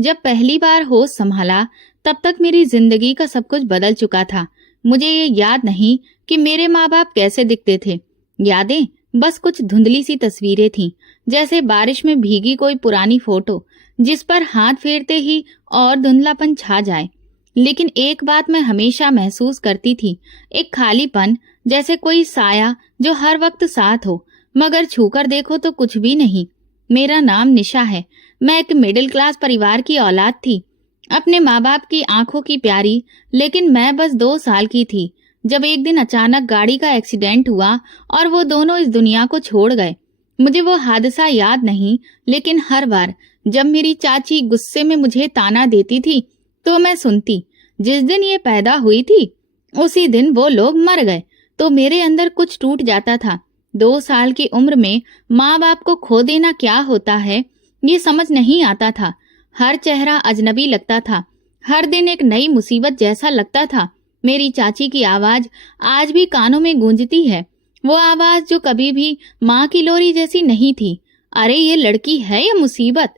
जब पहली बार होश संभाला तब तक मेरी जिंदगी का सब कुछ बदल चुका था। मुझे ये याद नहीं कि मेरे माँ बाप कैसे दिखते थे। यादें बस कुछ धुंधली सी तस्वीरें थीं, जैसे बारिश में भीगी कोई पुरानी फोटो जिस पर हाथ फेरते ही और धुंधलापन छा जाए। लेकिन एक बात मैं हमेशा महसूस करती थी, एक खालीपन, जैसे कोई साया जो हर वक्त साथ हो मगर छूकर देखो तो कुछ भी नहीं। मेरा नाम निशा है। मैं एक मिडिल क्लास परिवार की औलाद थी, अपने माँ बाप की आंखों की प्यारी। लेकिन मैं बस 2 साल की थी जब एक दिन अचानक गाड़ी का एक्सीडेंट हुआ और वो दोनों इस दुनिया को छोड़ गए। मुझे वो हादसा याद नहीं, लेकिन हर बार जब मेरी चाची गुस्से में मुझे ताना देती थी तो मैं सुनती, जिस दिन ये पैदा हुई थी उसी दिन वो लोग मर गए। तो मेरे अंदर कुछ टूट जाता था। 2 साल की उम्र में माँ बाप को खो देना क्या होता है ये समझ नहीं आता था। हर चेहरा अजनबी लगता था, हर दिन एक नई मुसीबत जैसा लगता था। मेरी चाची की आवाज आज भी कानों में गूंजती है, वो आवाज जो कभी भी माँ की लोरी जैसी नहीं थी। अरे ये लड़की है या मुसीबत,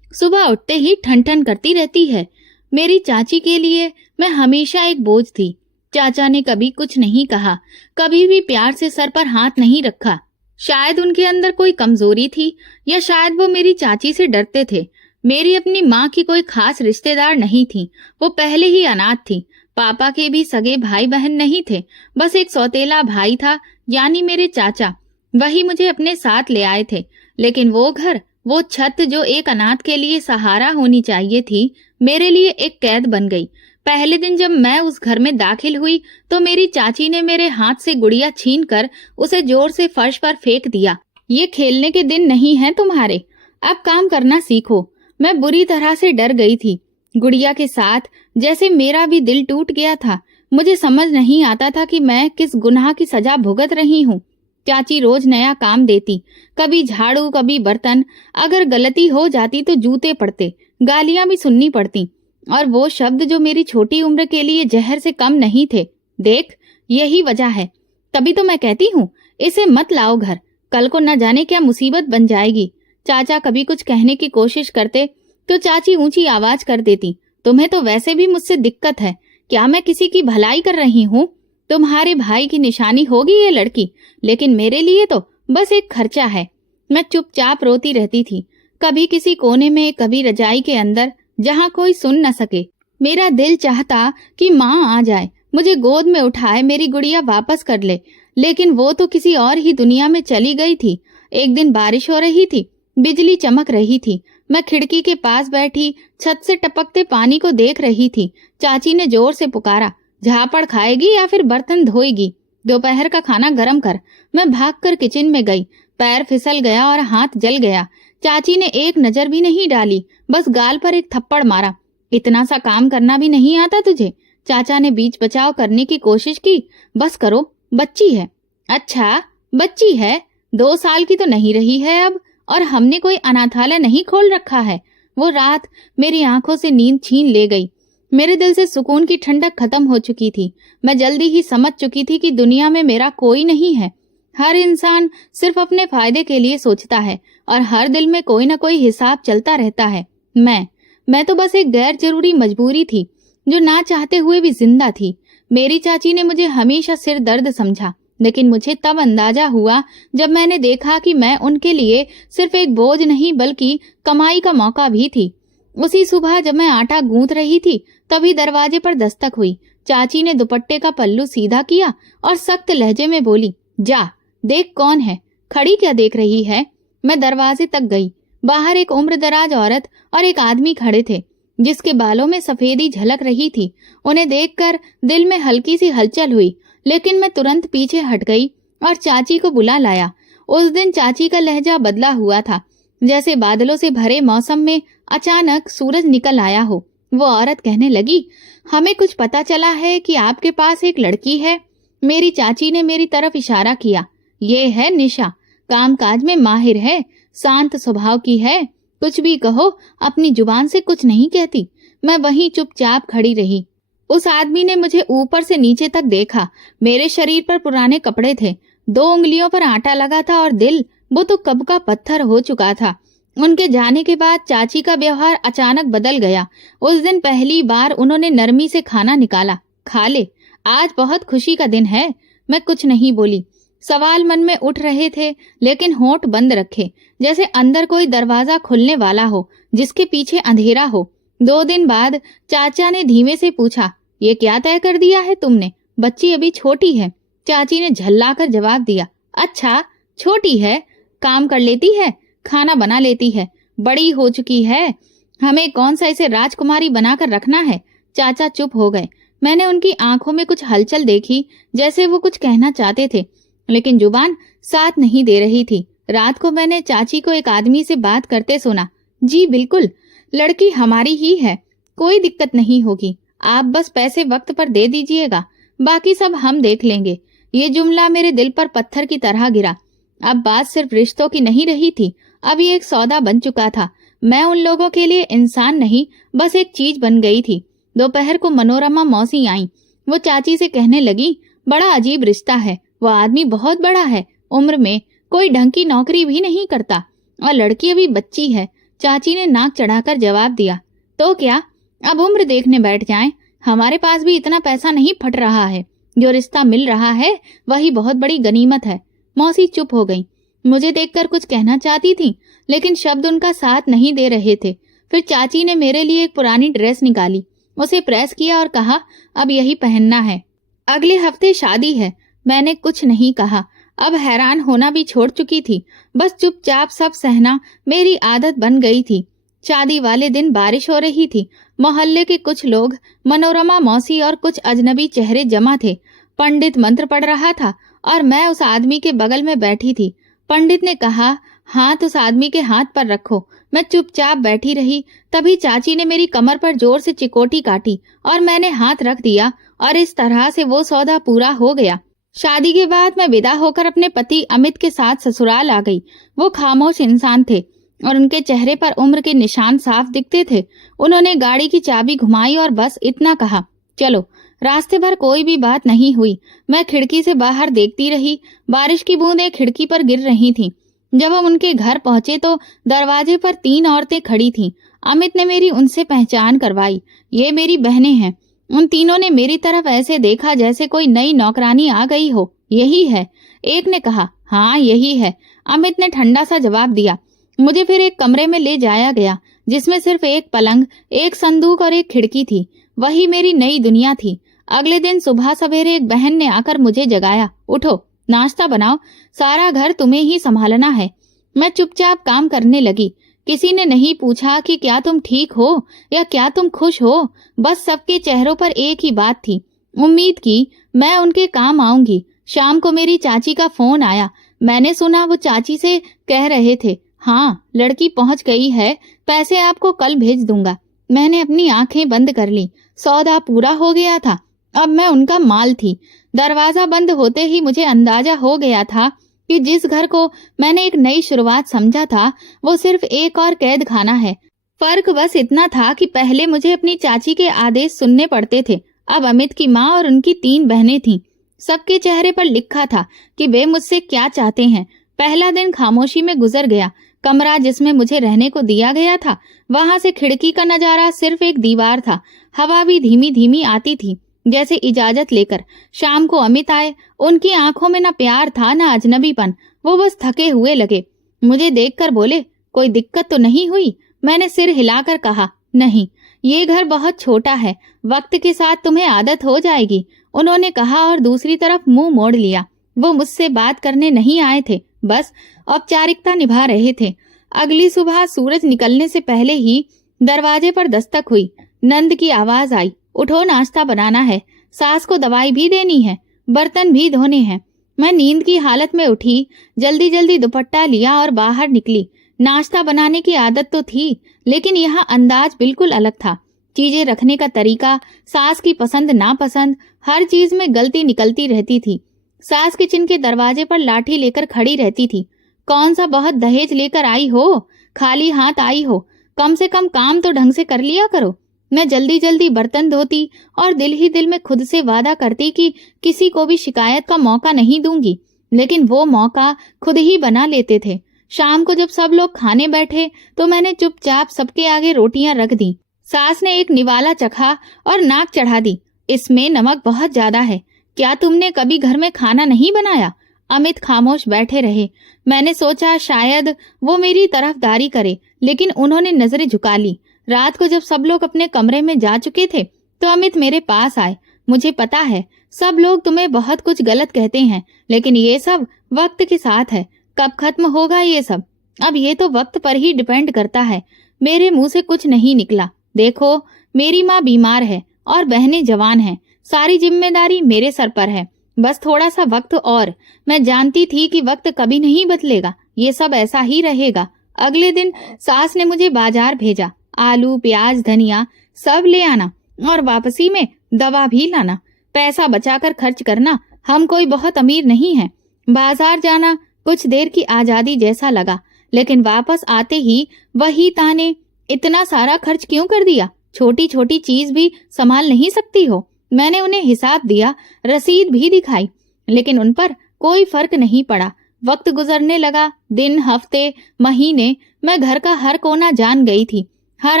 सुबह उठते ही ठन ठन करती रहती है। मेरी चाची के लिए मैं हमेशा एक बोझ थी। चाचा ने कभी कुछ नहीं कहा, कभी भी प्यार से सर पर हाथ नहीं रखा। शायद उनके अंदर कोई कमजोरी थी या शायद वो मेरी चाची से डरते थे। मेरी अपनी माँ की कोई खास रिश्तेदार नहीं थी, वो पहले ही अनाथ थी। पापा के भी सगे भाई बहन नहीं थे, बस एक सौतेला भाई था यानी मेरे चाचा, वही मुझे अपने साथ ले आए थे। लेकिन वो घर, वो छत जो एक अनाथ के लिए सहारा होनी चाहिए थी, मेरे लिए एक कैद बन गई। पहले दिन जब मैं उस घर में दाखिल हुई तो मेरी चाची ने मेरे हाथ से गुड़िया छीनकर उसे जोर से फर्श पर फेंक दिया। ये खेलने के दिन नहीं है तुम्हारे, अब काम करना सीखो। मैं बुरी तरह से डर गई थी। गुड़िया के साथ जैसे मेरा भी दिल टूट गया था। मुझे समझ नहीं आता था कि मैं किस गुनाह की सजा भुगत रही हूँ। चाची रोज नया काम देती, कभी झाड़ू कभी बर्तन। अगर गलती हो जाती तो जूते पड़ते, गालियां भी सुननी पड़ती, और वो शब्द जो मेरी छोटी उम्र के लिए जहर से कम नहीं थे। देख, यही वजह है, तभी तो मैं कहती हूँ इसे मत लाओ घर, कल को न जाने क्या मुसीबत बन जाएगी। चाचा कभी कुछ कहने की कोशिश करते तो चाची ऊंची आवाज कर देती, तुम्हें तो वैसे भी मुझसे दिक्कत है, क्या मैं किसी की भलाई कर रही हूँ? तुम्हारे भाई की निशानी होगी ये लड़की, लेकिन मेरे लिए तो बस एक खर्चा है। मैं चुपचाप रोती रहती थी, कभी किसी कोने में, कभी रजाई के अंदर, जहाँ कोई सुन न सके। मेरा दिल चाहता कि माँ आ जाए, मुझे गोद में उठाए, मेरी गुड़िया वापस कर ले, लेकिन वो तो किसी और ही दुनिया में चली गई थी। एक दिन बारिश हो रही थी, बिजली चमक रही थी। मैं खिड़की के पास बैठी छत से टपकते पानी को देख रही थी। चाची ने जोर से पुकारा, झापड़ खाएगी या फिर बर्तन धोएगी? दोपहर का खाना गरम कर। मैं भागकर किचन में गई, पैर फिसल गया और हाथ जल गया। चाची ने एक नजर भी नहीं डाली, बस गाल पर एक थप्पड़ मारा। इतना सा काम करना भी नहीं आता तुझे? चाचा ने बीच बचाव करने की कोशिश की। बस करो, बच्ची है। अच्छा, बच्ची है, 2 साल की तो नहीं रही है अब, और हमने कोई अनाथालय नहीं खोल रखा है। वो रात मेरी आंखों से नींद छीन ले गई। मेरे दिल से सुकून की ठंडक खत्म हो चुकी थी। मैं जल्दी ही समझ चुकी थी कि दुनिया में मेरा कोई नहीं है। हर इंसान सिर्फ अपने फायदे के लिए सोचता है और हर दिल में कोई न कोई हिसाब चलता रहता है। मैं तो बस एक गैर जरूरी मजबूरी थी जो ना चाहते हुए भी जिंदा थी। मेरी चाची ने मुझे हमेशा सिर दर्द समझा, लेकिन मुझे तब अंदाजा हुआ जब मैंने देखा कि मैं उनके लिए सिर्फ एक बोझ नहीं बल्कि कमाई का मौका भी थी। उसी सुबह जब मैं आटा गूंथ रही थी तभी दरवाजे पर दस्तक हुई। चाची ने दुपट्टे का पल्लू सीधा किया और सख्त लहजे में बोली, जा देख कौन है, खड़ी क्या देख रही है? मैं दरवाजे तक गई। बाहर एक उम्रदराज औरत और एक आदमी खड़े थे जिसके बालों में सफेदी झलक रही थी। उन्हें देखकर दिल में हल्की सी हलचल हुई, लेकिन मैं तुरंत पीछे हट गई और चाची को बुला लाया। उस दिन चाची का लहजा बदला हुआ था, जैसे बादलों से भरे मौसम में अचानक सूरज निकल आया हो। वो औरत कहने लगी, हमें कुछ पता चला है कि आपके पास एक लड़की है। मेरी चाची ने मेरी तरफ इशारा किया। ये है निशा, कामकाज में माहिर है, शांत स्वभाव की है, कुछ भी कहो अपनी जुबान से कुछ नहीं कहती। मैं वहीं चुपचाप खड़ी रही। उस आदमी ने मुझे ऊपर से नीचे तक देखा। मेरे शरीर पर पुराने कपड़े थे, 2 उंगलियों पर आटा लगा था और दिल, वो तो कब का पत्थर हो चुका था। उनके जाने के बाद चाची का व्यवहार अचानक बदल गया। उस दिन पहली बार उन्होंने नरमी से खाना निकाला। खा ले, आज बहुत खुशी का दिन है। मैं कुछ नहीं बोली। सवाल मन में उठ रहे थे, लेकिन होंठ बंद रखे, जैसे अंदर कोई दरवाजा खुलने वाला हो जिसके पीछे अंधेरा हो। 2 दिन बाद चाचा ने धीमे से पूछा, ये क्या तय कर दिया है तुमने? बच्ची अभी छोटी है। चाची ने झल्लाकर जवाब दिया, अच्छा छोटी है, काम कर लेती है, खाना बना लेती है, बड़ी हो चुकी है, हमें कौन सा इसे राजकुमारी बनाकर रखना है। चाचा चुप हो गए। मैंने उनकी आंखों में कुछ हलचल देखी, जैसे वो कुछ कहना चाहते थे, लेकिन जुबान साथ नहीं दे रही थी। रात को मैंने चाची को एक आदमी से बात करते सुना। जी बिल्कुल, लड़की हमारी ही है, कोई दिक्कत नहीं होगी, आप बस पैसे वक्त पर दे दीजिएगा, बाकी सब हम देख लेंगे। ये जुमला मेरे दिल पर पत्थर की तरह गिरा। अब बात सिर्फ रिश्तों की नहीं रही थी, अब ये एक सौदा बन चुका था। मैं उन लोगों के लिए इंसान नहीं, बस एक चीज बन गई थी। दोपहर को मनोरमा मौसी आई। वो चाची से कहने लगी, बड़ा अजीब रिश्ता है, वो आदमी बहुत बड़ा है, उम्र में कोई ढंग की नौकरी भी नहीं करता, और लड़की अभी बच्ची है। चाची ने नाक चढ़ाकर जवाब दिया, तो क्या, अब उम्र देखने बैठ जाएं? हमारे पास भी इतना पैसा नहीं फट रहा है, जो रिश्ता मिल रहा है वही बहुत बड़ी गनीमत है। मौसी चुप हो गई। मुझे देखकर कुछ कहना चाहती थी, लेकिन शब्द उनका साथ नहीं दे रहे थे। फिर चाची ने मेरे लिए एक पुरानी ड्रेस निकाली, उसे प्रेस किया और कहा, अब यही पहनना है, अगले हफ्ते शादी है। मैंने कुछ नहीं कहा, अब हैरान होना भी छोड़ चुकी थी, बस चुपचाप सब सहना मेरी आदत बन गई थी। शादी वाले दिन बारिश हो रही थी। मोहल्ले के कुछ लोग, मनोरमा मौसी और कुछ अजनबी चेहरे जमा थे। पंडित मंत्र पढ़ रहा था और मैं उस आदमी के बगल में बैठी थी। पंडित ने कहा, हाथ उस आदमी के हाथ पर रखो। मैं चुपचाप बैठी रही। तभी चाची ने मेरी कमर पर जोर से चिकोटी काटी और मैंने हाथ रख दिया, और इस तरह से वो सौदा पूरा हो गया। शादी के बाद मैं विदा होकर अपने पति अमित के साथ ससुराल आ गई। वो खामोश इंसान थे और उनके चेहरे पर उम्र के निशान साफ दिखते थे। उन्होंने गाड़ी की चाबी घुमाई और बस इतना कहा, चलो। रास्ते भर कोई भी बात नहीं हुई। मैं खिड़की से बाहर देखती रही। बारिश की बूंदें खिड़की पर गिर रही थीं। जब हम उनके घर पहुंचे तो दरवाजे पर 3 औरतें खड़ी थीं। अमित ने मेरी उनसे पहचान करवाई। ये मेरी बहनें हैं। उन तीनों ने मेरी तरफ ऐसे देखा जैसे कोई नई नौकरानी आ गई हो। यही है, एक ने कहा। हाँ यही है, अमित ने ठंडा सा जवाब दिया। मुझे फिर एक कमरे में ले जाया गया, जिसमें सिर्फ एक पलंग, एक संदूक और एक खिड़की थी। वही मेरी नई दुनिया थी। अगले दिन सुबह सवेरे एक बहन ने आकर मुझे जगाया, उठो, नाश्ता बनाओ, सारा घर तुम्हें ही संभालना है। मैं चुपचाप काम करने लगी। किसी ने नहीं पूछा कि क्या तुम ठीक हो या क्या तुम खुश हो। बस सबके चेहरों पर एक ही बात थी, उम्मीद की मैं उनके काम आऊंगी। शाम को मेरी चाची का फोन आया। मैंने सुना वो चाची से कह रहे थे, हाँ लड़की पहुंच गई है, पैसे आपको कल भेज दूंगा। मैंने अपनी आंखें बंद कर ली। सौदा पूरा हो गया था, अब मैं उनका माल थी। दरवाजा बंद होते ही मुझे अंदाजा हो गया था कि जिस घर को मैंने एक नई शुरुआत समझा था, वो सिर्फ एक और कैद खाना है। फर्क बस इतना था कि पहले मुझे अपनी चाची के आदेश सुनने पड़ते थे, अब अमित की माँ और उनकी 3 बहनें थीं। सबके चेहरे पर लिखा था कि वे मुझसे क्या चाहते हैं। पहला दिन खामोशी में गुजर गया। कमरा जिसमें मुझे रहने को दिया गया था, वहां से खिड़की का नजारा सिर्फ एक दीवार था। हवा भी धीमी धीमी आती थी, जैसे इजाजत लेकर। शाम को अमित आए। उनकी आंखों में न प्यार था न अजनबीपन, वो बस थके हुए लगे। मुझे देखकर बोले, कोई दिक्कत तो नहीं हुई? मैंने सिर हिलाकर कहा, नहीं, ये घर बहुत छोटा है, वक्त के साथ तुम्हें आदत हो जाएगी, उन्होंने कहा और दूसरी तरफ मुंह मोड़ लिया। वो मुझसे बात करने नहीं आए थे, बस औपचारिकता निभा रहे थे। अगली सुबह सूरज निकलने से पहले ही दरवाजे पर दस्तक हुई। नंद की आवाज आई, उठो, नाश्ता बनाना है, सास को दवाई भी देनी है, बर्तन भी धोने हैं। मैं नींद की हालत में उठी, जल्दी जल्दी दुपट्टा लिया और बाहर निकली। नाश्ता बनाने की आदत तो थी, लेकिन यहाँ अंदाज बिल्कुल अलग था। चीजें रखने का तरीका, सास की पसंद नापसंद, हर चीज में गलती निकलती रहती थी। सास किचन के दरवाजे पर लाठी लेकर खड़ी रहती थी। कौन सा बहुत दहेज लेकर आई हो, खाली हाथ आई हो, कम से कम काम तो ढंग से कर लिया करो। मैं जल्दी जल्दी बर्तन धोती और दिल ही दिल में खुद से वादा करती कि किसी को भी शिकायत का मौका नहीं दूंगी, लेकिन वो मौका खुद ही बना लेते थे। शाम को जब सब लोग खाने बैठे तो मैंने चुपचाप सबके आगे रोटियां रख दी। सास ने एक निवाला चखा और नाक चढ़ा दी, इसमें नमक बहुत ज्यादा है। क्या तुमने कभी घर में खाना नहीं बनाया? अमित खामोश बैठे रहे। मैंने सोचा शायद वो मेरी तरफदारी करे, लेकिन उन्होंने नजरें झुका ली। रात को जब सब लोग अपने कमरे में जा चुके थे तो अमित मेरे पास आए। मुझे पता है सब लोग तुम्हें बहुत कुछ गलत कहते हैं, लेकिन ये सब वक्त के साथ है। कब खत्म होगा ये सब? अब ये तो वक्त पर ही डिपेंड करता है। मेरे मुंह से कुछ नहीं निकला। देखो, मेरी माँ बीमार है और बहनें जवान हैं। सारी जिम्मेदारी मेरे सर पर है। बस थोड़ा सा वक्त और। मैं जानती थी कि वक्त कभी नहीं बदलेगा, ये सब ऐसा ही रहेगा। अगले दिन सास ने मुझे बाजार भेजा। आलू, प्याज, धनिया सब ले आना और वापसी में दवा भी लाना। पैसा बचाकर खर्च करना, हम कोई बहुत अमीर नहीं हैं। बाजार जाना कुछ देर की आजादी जैसा लगा, लेकिन वापस आते ही वही ताने, इतना सारा खर्च क्यों कर दिया? छोटी छोटी चीज भी संभाल नहीं सकती हो? मैंने उन्हें हिसाब दिया, रसीद भी दिखाई, लेकिन उन पर कोई फर्क नहीं पड़ा। वक्त गुजरने लगा, दिन, हफ्ते, महीने। मैं घर का हर कोना जान गई थी, हर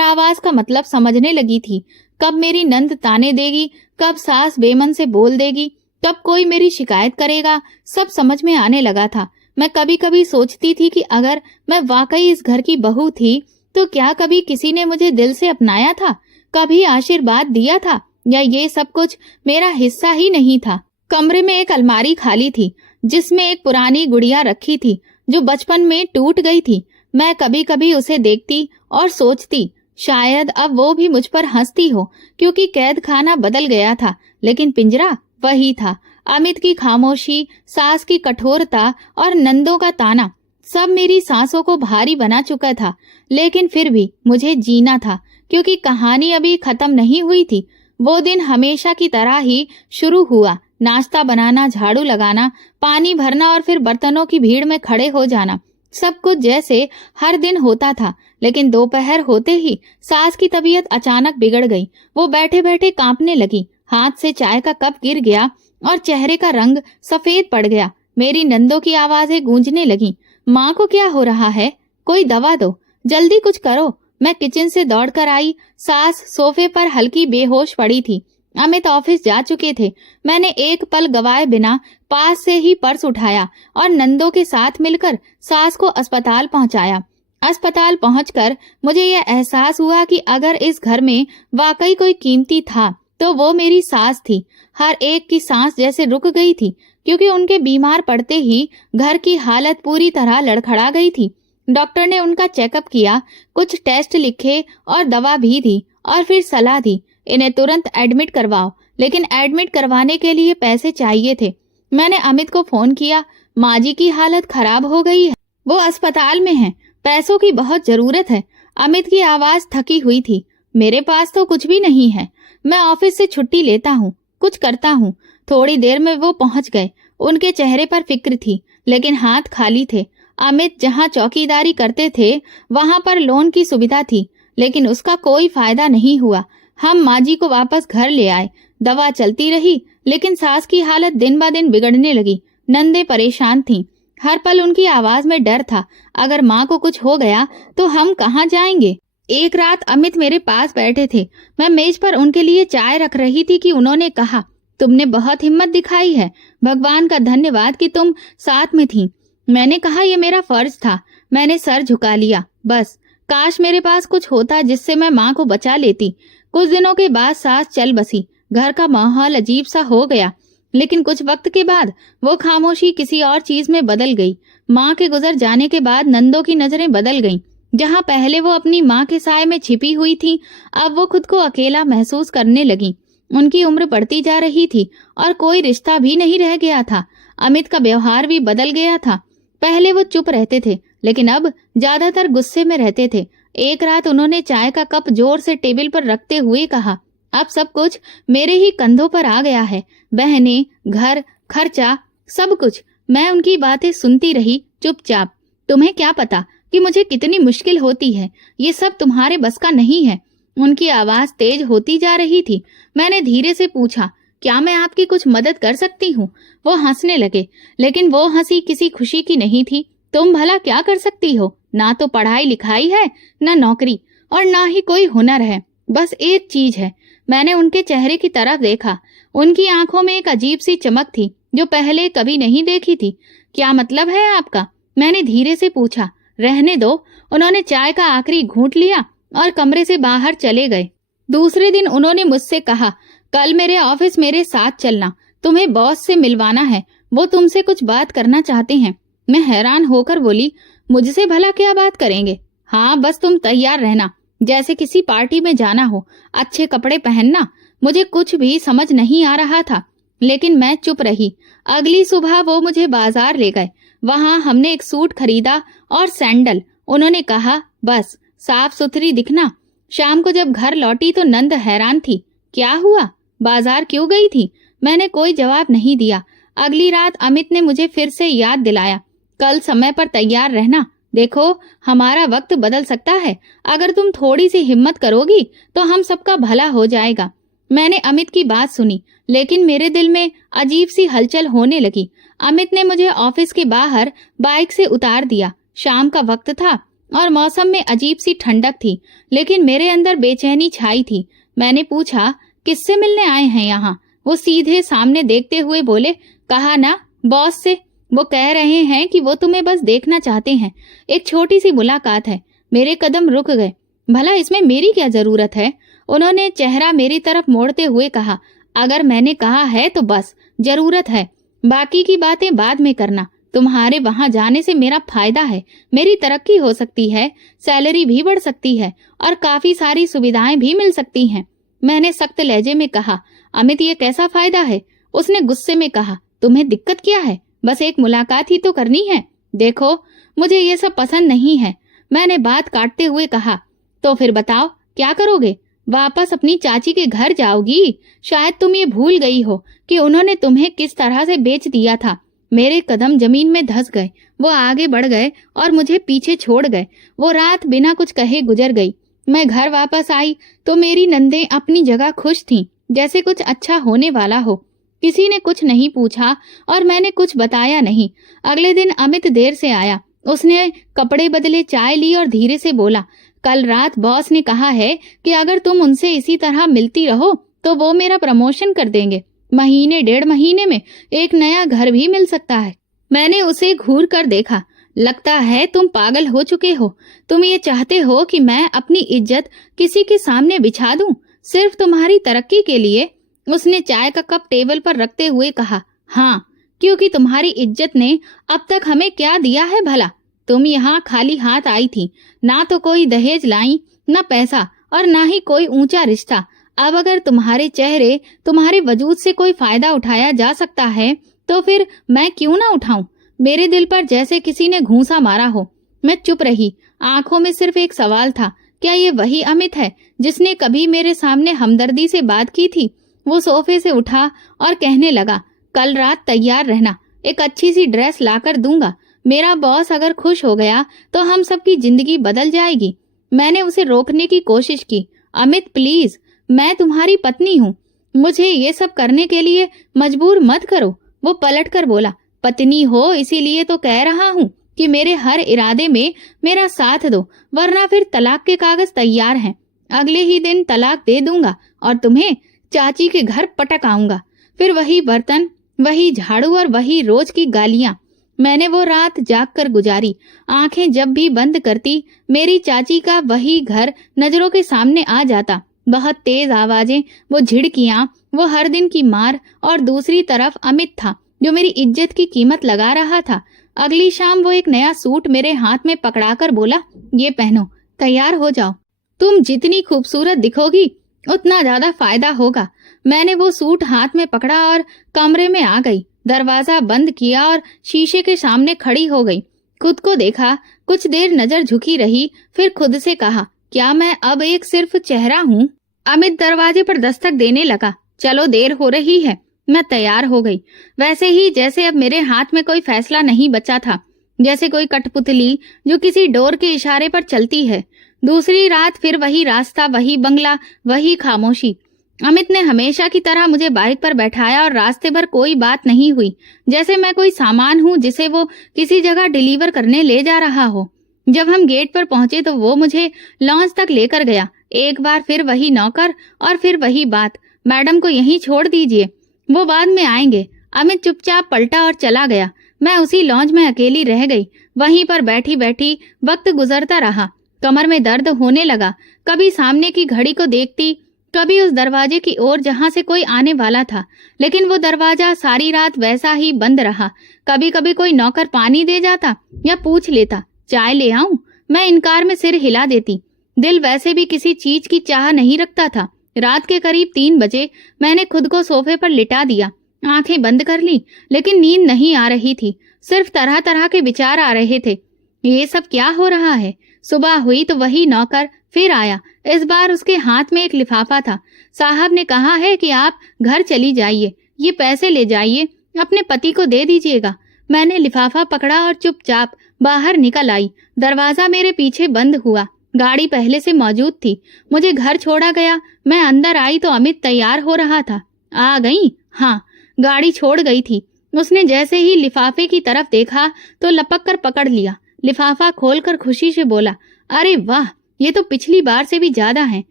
आवाज का मतलब समझने लगी थी। कब मेरी नंद ताने देगी, कब सास बेमन से बोल देगी, कब कोई मेरी शिकायत करेगा, सब समझ में आने लगा था। मैं कभी कभी सोचती थी कि अगर मैं वाकई इस घर की बहू थी तो क्या कभी किसी ने मुझे दिल से अपनाया था, कभी आशीर्वाद दिया था, या ये सब कुछ मेरा हिस्सा ही नहीं था? कमरे में एक अलमारी खाली थी जिसमें एक पुरानी गुड़िया रखी थी जो बचपन में टूट गई थी। मैं कभी कभी उसे देखती और सोचती शायद अब वो भी मुझ पर हंसती हो, क्योंकि कैद खाना बदल गया था लेकिन पिंजरा वही था। अमित की खामोशी, सास की कठोरता और नंदों का ताना सब मेरी सांसों को भारी बना चुका था। लेकिन फिर भी मुझे जीना था, क्योंकि कहानी अभी खत्म नहीं हुई थी। वो दिन हमेशा की तरह ही शुरू हुआ। नाश्ता बनाना, झाड़ू लगाना, पानी भरना और फिर बर्तनों की भीड़ में खड़े हो जाना, सब कुछ जैसे हर दिन होता था। लेकिन दोपहर होते ही सास की तबीयत अचानक बिगड़ गई। वो बैठे बैठे कांपने लगी, हाथ से चाय का कप गिर गया और चेहरे का रंग सफेद पड़ गया। मेरी नंदों की आवाजें गूंजने लगी, माँ को क्या हो रहा है? कोई दवा दो, जल्दी कुछ करो। मैं किचन से दौड़कर आई। सास सोफे पर हल्की बेहोश पड़ी थी। अमित ऑफिस जा चुके थे। मैंने एक पल गवाए बिना पास से ही पर्स उठाया और नंदों के साथ मिलकर सास को अस्पताल पहुंचाया। अस्पताल पहुंचकर मुझे यह एहसास हुआ कि अगर इस घर में वाकई कोई कीमती था तो वो मेरी सास थी। हर एक की सांस जैसे रुक गई थी, क्योंकि उनके बीमार पड़ते ही घर की हालत पूरी तरह लड़खड़ा गई थी। डॉक्टर ने उनका चेकअप किया, कुछ टेस्ट लिखे और दवा भी दी और फिर सलाह दी, इन्हें तुरंत एडमिट करवाओ। लेकिन एडमिट करवाने के लिए पैसे चाहिए थे। मैंने अमित को फोन किया, माँ जी की हालत खराब हो गई है, वो अस्पताल में हैं, पैसों की बहुत जरूरत है। अमित की आवाज थकी हुई थी। मेरे पास तो कुछ भी नहीं है, मैं ऑफिस से छुट्टी लेता हूँ, कुछ करता हूँ। थोड़ी देर में वो पहुंच गए। उनके चेहरे पर फिक्र थी, लेकिन हाथ खाली थे। अमित जहाँ चौकीदारी करते थे वहां पर लोन की सुविधा थी, लेकिन उसका कोई फायदा नहीं हुआ। हम माँ जी को वापस घर ले आए। दवा चलती रही, लेकिन सास की हालत दिन ब दिन बिगड़ने लगी। नंदे परेशान थीं। हर पल उनकी आवाज में डर था, अगर माँ को कुछ हो गया तो हम कहाँ जाएंगे। एक रात अमित मेरे पास बैठे थे। मैं मेज पर उनके लिए चाय रख रही थी कि उन्होंने कहा, तुमने बहुत हिम्मत दिखाई है, भगवान का धन्यवाद कि तुम साथ में थी। मैंने कहा, यह मेरा फर्ज था। मैंने सर झुका लिया। बस काश मेरे पास कुछ होता जिससे मैं माँ को बचा लेती। कुछ दिनों के बाद सास चल बसी। घर का माहौल अजीब सा हो गया, लेकिन कुछ वक्त के बाद वो खामोशी किसी और चीज में बदल गई। माँ के गुजर जाने के बाद नंदों की नजरें बदल गईं। जहाँ पहले वो अपनी माँ के साए में छिपी हुई थी, अब वो खुद को अकेला महसूस करने लगी। उनकी उम्र बढ़ती जा रही थी और कोई रिश्ता भी नहीं रह गया था। अमित का व्यवहार भी बदल गया था। पहले वो चुप रहते थे, लेकिन अब ज्यादातर गुस्से में रहते थे। एक रात उन्होंने चाय का कप जोर से टेबल पर रखते हुए कहा, अब सब कुछ मेरे ही कंधों पर आ गया है, बहनें, घर, खर्चा, सब कुछ। मैं उनकी बातें सुनती रही चुपचाप। तुम्हें क्या पता कि मुझे कितनी मुश्किल होती है, ये सब तुम्हारे बस का नहीं है। उनकी आवाज तेज होती जा रही थी। मैंने धीरे से पूछा, क्या मैं आपकी कुछ मदद कर सकती हूँ? वो हंसने लगे, लेकिन वो हंसी किसी खुशी की नहीं थी, तुम भला क्या कर सकती हो? ना तो पढ़ाई लिखाई है, ना नौकरी, और ना ही कोई हुनर है। बस एक चीज है। मैंने उनके चेहरे की तरफ देखा। उनकी आंखों में एक अजीब सी चमक थी जो पहले कभी नहीं देखी थी। क्या मतलब है आपका? मैंने धीरे से पूछा। रहने दो। उन्होंने चाय का आखिरी घूंट लिया और कमरे से बाहर चले गए। दूसरे दिन उन्होंने मुझसे कहा, कल मेरे ऑफिस मेरे साथ चलना, तुम्हें बॉस से मिलवाना है, वो तुमसे कुछ बात करना चाहते हैं। मैं हैरान होकर बोली, मुझसे भला क्या बात करेंगे? हाँ, बस तुम तैयार रहना, जैसे किसी पार्टी में जाना हो, अच्छे कपड़े पहनना। मुझे कुछ भी समझ नहीं आ रहा था, लेकिन मैं चुप रही। अगली सुबह वो मुझे बाजार ले गए। वहां हमने एक सूट खरीदा और सैंडल। उन्होंने कहा, बस साफ सुथरी दिखना। शाम को जब घर लौटी तो नंद हैरान थी। क्या हुआ? बाजार क्यों गई थी? मैंने कोई जवाब नहीं दिया। अगली रात अमित ने मुझे फिर से याद दिलाया, कल समय पर तैयार रहना। देखो, हमारा वक्त बदल सकता है। अगर तुम थोड़ी सी हिम्मत करोगी तो हम सबका भला हो जाएगा। मैंने अमित की बात सुनी, लेकिन मेरे दिल में अजीब सी हलचल होने लगी। अमित ने मुझे ऑफिस के बाहर बाइक से उतार दिया। शाम का वक्त था और मौसम में अजीब सी ठंडक थी, लेकिन मेरे अंदर बेचैनी छाई थी। मैंने पूछा, किससे मिलने आए हैं यहाँ? वो सीधे सामने देखते हुए बोले, कहा ना, बॉस से। वो कह रहे हैं कि वो तुम्हें बस देखना चाहते हैं। एक छोटी सी मुलाकात है। मेरे कदम रुक गए। भला इसमें मेरी क्या जरूरत है? उन्होंने चेहरा मेरी तरफ मोड़ते हुए कहा, अगर मैंने कहा है तो बस जरूरत है, बाकी की बातें बाद में करना। तुम्हारे वहां जाने से मेरा फायदा है, मेरी तरक्की हो सकती है, सैलरी भी बढ़ सकती है और काफी सारी सुविधाएं भी मिल सकती हैं। मैंने सख्त लहजे में कहा, अमित, ये कैसा फायदा है? उसने गुस्से में कहा, तुम्हें दिक्कत क्या है? बस एक मुलाकात ही तो करनी है। देखो, मुझे ये सब पसंद नहीं है। मैंने बात काटते हुए कहा, तो फिर बताओ क्या करोगे? वापस अपनी चाची के घर जाओगी? शायद तुम ये भूल गई हो कि उन्होंने तुम्हें किस तरह से बेच दिया था। मेरे कदम जमीन में धंस गए। वो आगे बढ़ गए और मुझे पीछे छोड़ गए। वो रात बिना कुछ कहे गुजर गई। मैं घर वापस आई तो मेरी नंदें अपनी जगह खुश थीं, जैसे कुछ अच्छा होने वाला हो। किसी ने कुछ नहीं पूछा और मैंने कुछ बताया नहीं। अगले दिन अमित देर से आया। उसने कपड़े बदले, चाय ली और धीरे से बोला, कल रात बॉस ने कहा है कि अगर तुम उनसे इसी तरह मिलती रहो तो वो मेरा प्रमोशन कर देंगे। महीने 1.5 महीने में एक नया घर भी मिल सकता है। मैंने उसे घूर कर देखा। लगता है तुम पागल हो चुके हो। तुम ये चाहते हो कि मैं अपनी इज्जत किसी के सामने बिछा दूं, सिर्फ तुम्हारी तरक्की के लिए? उसने चाय का कप टेबल पर रखते हुए कहा, हाँ, क्योंकि तुम्हारी इज्जत ने अब तक हमें क्या दिया है भला? तुम यहाँ खाली हाथ आई थी, ना तो कोई दहेज लाई, ना पैसा और ना ही कोई ऊंचा रिश्ता। अब अगर तुम्हारे चेहरे, तुम्हारे वजूद से कोई फायदा उठाया जा सकता है तो फिर मैं क्यों ना उठाऊं? मेरे दिल पर जैसे किसी ने घूंसा मारा हो। मैं चुप रही। आंखों में सिर्फ एक सवाल था, क्या ये वही अमित है जिसने कभी मेरे सामने हमदर्दी से बात की थी? वो सोफे से उठा और कहने लगा, कल रात तैयार रहना, एक अच्छी सी ड्रेस लाकर दूंगा। मेरा बॉस अगर खुश हो गया तो हम सबकी जिंदगी बदल जाएगी। मैंने उसे रोकने की कोशिश की। अमित, प्लीज, मैं तुम्हारी पत्नी हूँ, मुझे ये सब करने के लिए मजबूर मत करो। वो पलटकर बोला, पत्नी हो इसीलिए तो कह रहा हूँ कि मेरे हर इरादे में मेरा साथ दो, वरना फिर तलाक के कागज तैयार हैं। अगले ही दिन तलाक दे दूंगा और तुम्हें चाची के घर पटक आऊंगा। फिर वही बर्तन, वही झाड़ू और वही रोज की गालियां। मैंने वो रात जाग कर गुजारी। आंखें जब भी बंद करती, मेरी चाची का वही घर नजरों के सामने आ जाता। बहुत तेज आवाजें, वो झिड़कियां, वो हर दिन की मार, और दूसरी तरफ अमित था जो मेरी इज्जत की कीमत लगा रहा था। अगली शाम वो एक नया सूट मेरे हाथ में पकड़ाकर बोला, ये पहनो, तैयार हो जाओ। तुम जितनी खूबसूरत दिखोगी उतना ज्यादा फायदा होगा। मैंने वो सूट हाथ में पकड़ा और कमरे में आ गई। दरवाजा बंद किया और शीशे के सामने खड़ी हो गई। खुद को देखा, कुछ देर नजर झुकी रही, फिर खुद से कहा, क्या मैं अब एक सिर्फ चेहरा हूँ? अमित दरवाजे पर दस्तक देने लगा। चलो, देर हो रही है। मैं तैयार हो गई, वैसे ही जैसे अब मेरे हाथ में कोई फैसला नहीं बचा था, जैसे कोई कठपुतली जो किसी डोर के इशारे पर चलती है। दूसरी रात फिर वही रास्ता, वही बंगला, वही खामोशी। अमित ने हमेशा की तरह मुझे बाइक पर बैठाया और रास्ते भर कोई बात नहीं हुई, जैसे मैं कोई सामान हूँ जिसे वो किसी जगह डिलीवर करने ले जा रहा हो। जब हम गेट पर पहुंचे तो वो मुझे लॉन्च तक लेकर गया। एक बार फिर वही नौकर और फिर वही बात, मैडम को यहीं छोड़ दीजिए, वो बाद में आएंगे। अमित चुपचाप पलटा और चला गया। मैं उसी लॉन्च में अकेली रह गई। वहीं पर बैठी बैठी वक्त गुजरता रहा। कमर में दर्द होने लगा। कभी सामने की घड़ी को देखती, कभी उस दरवाजे की ओर जहां से कोई आने वाला था, लेकिन वो दरवाजा सारी रात वैसा ही बंद रहा। कभी कभी कोई नौकर पानी दे जाता या पूछ लेता, चाय ले आऊं? मैं इनकार में सिर हिला देती। दिल वैसे भी किसी चीज की चाह नहीं रखता था। रात के करीब 3 बजे मैंने खुद को सोफे पर लिटा दिया, आंखें बंद कर ली, लेकिन नींद नहीं आ रही थी। सिर्फ तरह तरह के विचार आ रहे थे। ये सब क्या हो रहा है? सुबह हुई तो वही नौकर फिर आया। इस बार उसके हाथ में एक लिफाफा था। साहब ने कहा है कि आप घर चली जाइए, ये पैसे ले जाइए, अपने पति को दे दीजिएगा। मैंने लिफाफा पकड़ा और चुपचाप बाहर निकल आई। दरवाजा मेरे पीछे बंद हुआ। गाड़ी पहले से मौजूद थी। मुझे घर छोड़ा गया। मैं अंदर आई तो अमित तैयार हो रहा था। आ गई? हाँ, गाड़ी छोड़ गई थी। उसने जैसे ही लिफाफे की तरफ देखा तो लपक कर पकड़ लिया। लिफाफा खोलकर खुशी से बोला, अरे वाह, ये तो पिछली बार से भी ज्यादा है।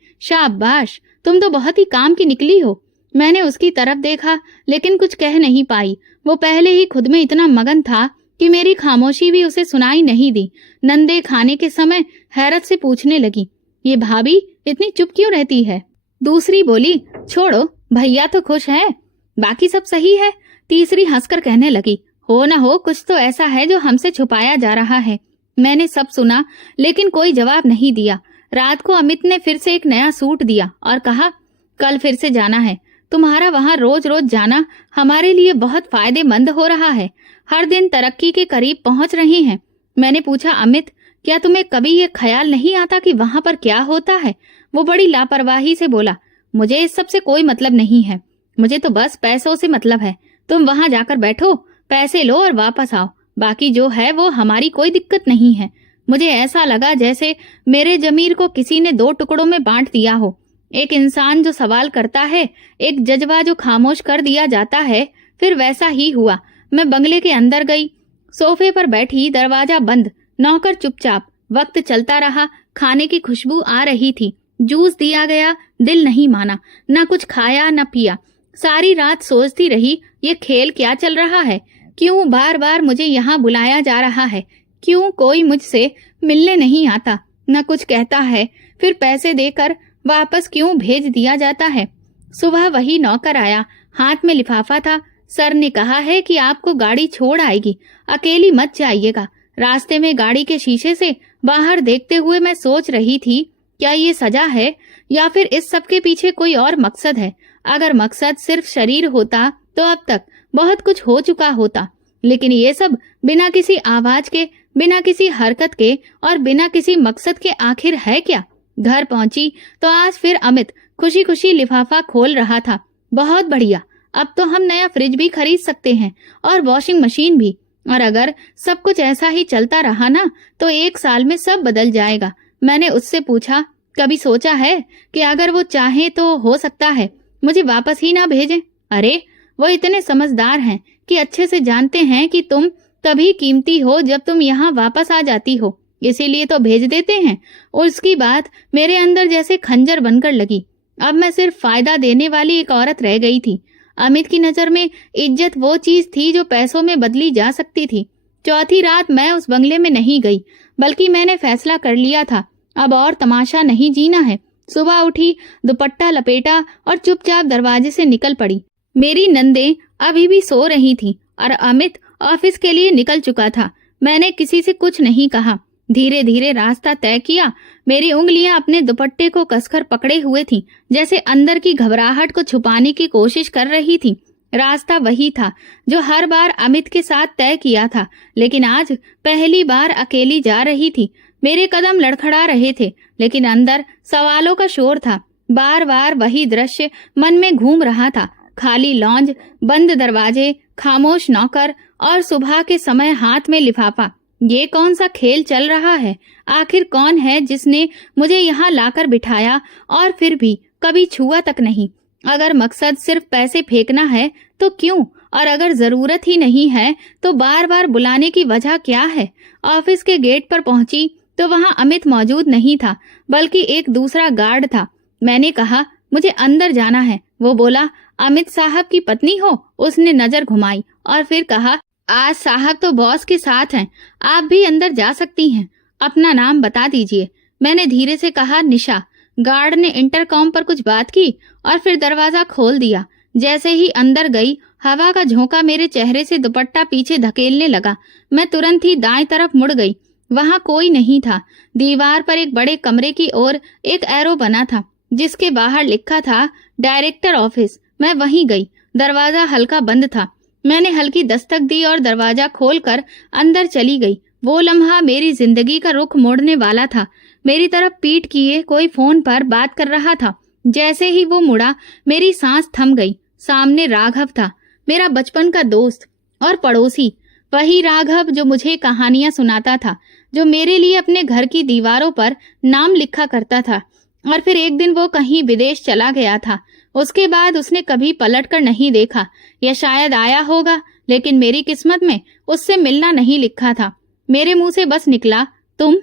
शाबाश, तुम तो बहुत ही काम की निकली हो। मैंने उसकी तरफ देखा, लेकिन कुछ कह नहीं पाई। वो पहले ही खुद में इतना मगन था कि मेरी खामोशी भी उसे सुनाई नहीं दी। नंदे खाने के समय हैरत से पूछने लगी, ये भाभी इतनी चुप क्यों रहती है? दूसरी बोली, छोड़ो, भैया तो खुश है, बाकी सब सही है। तीसरी हंसकर कहने लगी, हो न हो कुछ तो ऐसा है जो हमसे छुपाया जा रहा है। मैंने सब सुना, लेकिन कोई जवाब नहीं दिया। रात को अमित ने फिर से एक नया सूट दिया और कहा, कल फिर से जाना है। तुम्हारा वहां रोज रोज जाना हमारे लिए बहुत फायदेमंद हो रहा है। हर दिन तरक्की के करीब पहुंच रहे हैं। मैंने पूछा, अमित, क्या तुम्हें कभी ये ख्याल नहीं आता कि वहां पर क्या होता है? वो बड़ी लापरवाही से बोला, मुझे इस सब से कोई मतलब नहीं है। मुझे तो बस पैसों से मतलब है। तुम वहां जाकर बैठो, पैसे लो और वापस आओ। बाकी जो है वो हमारी कोई दिक्कत नहीं है। मुझे ऐसा लगा जैसे मेरे जमीर को किसी ने 2 टुकड़ों में बांट दिया हो। एक इंसान जो सवाल करता है, एक जज्बा जो खामोश कर दिया जाता है। फिर वैसा ही हुआ। मैं बंगले के अंदर गई, सोफे पर बैठी, दरवाजा बंद, नौकर चुपचाप। वक्त चलता रहा। खाने की खुशबू आ रही थी। जूस दिया गया, दिल नहीं माना। न कुछ खाया न पिया। सारी रात सोचती रही, ये खेल क्या चल रहा है? क्यों बार बार मुझे यहाँ बुलाया जा रहा है? क्यों कोई मुझसे मिलने नहीं आता, न कुछ कहता है? फिर पैसे देकर वापस क्यों भेज दिया जाता है? सुबह वही नौकर आया, हाथ में लिफाफा था। सर ने कहा है कि आपको गाड़ी छोड़ आएगी, अकेली मत जाइएगा। रास्ते में गाड़ी के शीशे से बाहर देखते हुए मैं सोच रही थी, क्या ये सजा है या फिर इस सब के पीछे कोई और मकसद है? अगर मकसद सिर्फ शरीर होता तो अब तक बहुत कुछ हो चुका होता, लेकिन ये सब बिना किसी आवाज के, बिना किसी हरकत के और बिना किसी मकसद के आखिर है क्या? घर पहुंची तो आज फिर अमित खुशी खुशी लिफाफा खोल रहा था। बहुत बढ़िया, अब तो हम नया फ्रिज भी खरीद सकते हैं और वॉशिंग मशीन भी। और अगर सब कुछ ऐसा ही चलता रहा ना तो 1 साल में सब बदल जाएगा। मैंने उससे पूछा, कभी सोचा है कि अगर वो चाहे तो हो सकता है मुझे वापस ही ना भेजें? अरे, वो इतने समझदार हैं कि अच्छे से जानते हैं कि तुम तभी कीमती हो जब तुम यहाँ वापस आ जाती हो, इसीलिए तो भेज देते हैं। उसकी बात मेरे अंदर जैसे खंजर बनकर लगी। अब मैं सिर्फ फायदा देने वाली एक औरत रह गई थी। अमित की नजर में इज्जत वो चीज थी जो पैसों में बदली जा सकती थी। चौथी रात मैं उस बंगले में नहीं गई, बल्कि मैंने फैसला कर लिया था, अब और तमाशा नहीं जीना है। सुबह उठी, दुपट्टा लपेटा और चुपचाप दरवाजे से निकल पड़ी। मेरी नंदे अभी भी सो रही थी और अमित ऑफिस के लिए निकल चुका था। मैंने किसी से कुछ नहीं कहा। धीरे धीरे रास्ता तय किया। मेरी उंगलियां अपने दुपट्टे को कसकर पकड़े हुए थीं, जैसे अंदर की घबराहट को छुपाने की कोशिश कर रही थी। रास्ता वही था जो हर बार अमित के साथ तय किया था, लेकिन आज पहली बार अकेली जा रही थी। मेरे कदम लड़खड़ा रहे थे, लेकिन अंदर सवालों का शोर था। बार बार वही दृश्य मन में घूम रहा था। खाली लॉन्ज, बंद दरवाजे, खामोश नौकर और सुबह के समय हाथ में लिफाफा। ये कौन सा खेल चल रहा है? आखिर कौन है जिसने मुझे यहाँ लाकर बिठाया और फिर भी कभी छुआ तक नहीं? अगर मकसद सिर्फ पैसे फेंकना है तो क्यों, और अगर जरूरत ही नहीं है तो बार बार बुलाने की वजह क्या है? ऑफिस के गेट पर पहुंची तो वहां अमित मौजूद नहीं था, बल्कि एक दूसरा गार्ड था। मैंने कहा, मुझे अंदर जाना है। वो बोला, अमित साहब की पत्नी हो? उसने नजर घुमाई और फिर कहा, आज साहब तो बॉस के साथ हैं, आप भी अंदर जा सकती हैं। अपना नाम बता दीजिए। मैंने धीरे से कहा, निशा। गार्ड ने इंटरकॉम पर कुछ बात की और फिर दरवाजा खोल दिया। जैसे ही अंदर गई, हवा का झोंका मेरे चेहरे से दुपट्टा पीछे धकेलने लगा। मैं तुरंत ही दाएं तरफ मुड़ गई। वहां कोई नहीं था। दीवार पर एक बड़े कमरे की ओर एक एरो बना था, जिसके बाहर लिखा था डायरेक्टर ऑफिस। मैं वहीं गई। दरवाजा हल्का बंद था। मैंने हल्की दस्तक दी और दरवाजा खोलकर अंदर चली गई। वो लम्हा मेरी जिंदगी का रुख मोड़ने वाला था। मेरी तरफ पीठ किए कोई फोन पर बात कर रहा था। जैसे ही वो मुड़ा, मेरी सांस थम गई। सामने राघव था, मेरा बचपन का दोस्त और पड़ोसी। वही राघव जो मुझे कहानियां सुनाता था, जो मेरे लिए अपने घर की दीवारों पर नाम लिखा करता था। और फिर एक दिन वो कहीं विदेश चला गया था। उसके बाद उसने कभी पलटकर नहीं देखा, या शायद आया होगा, लेकिन मेरी किस्मत में उससे मिलना नहीं लिखा था। मेरे मुंह से बस निकला, तुम।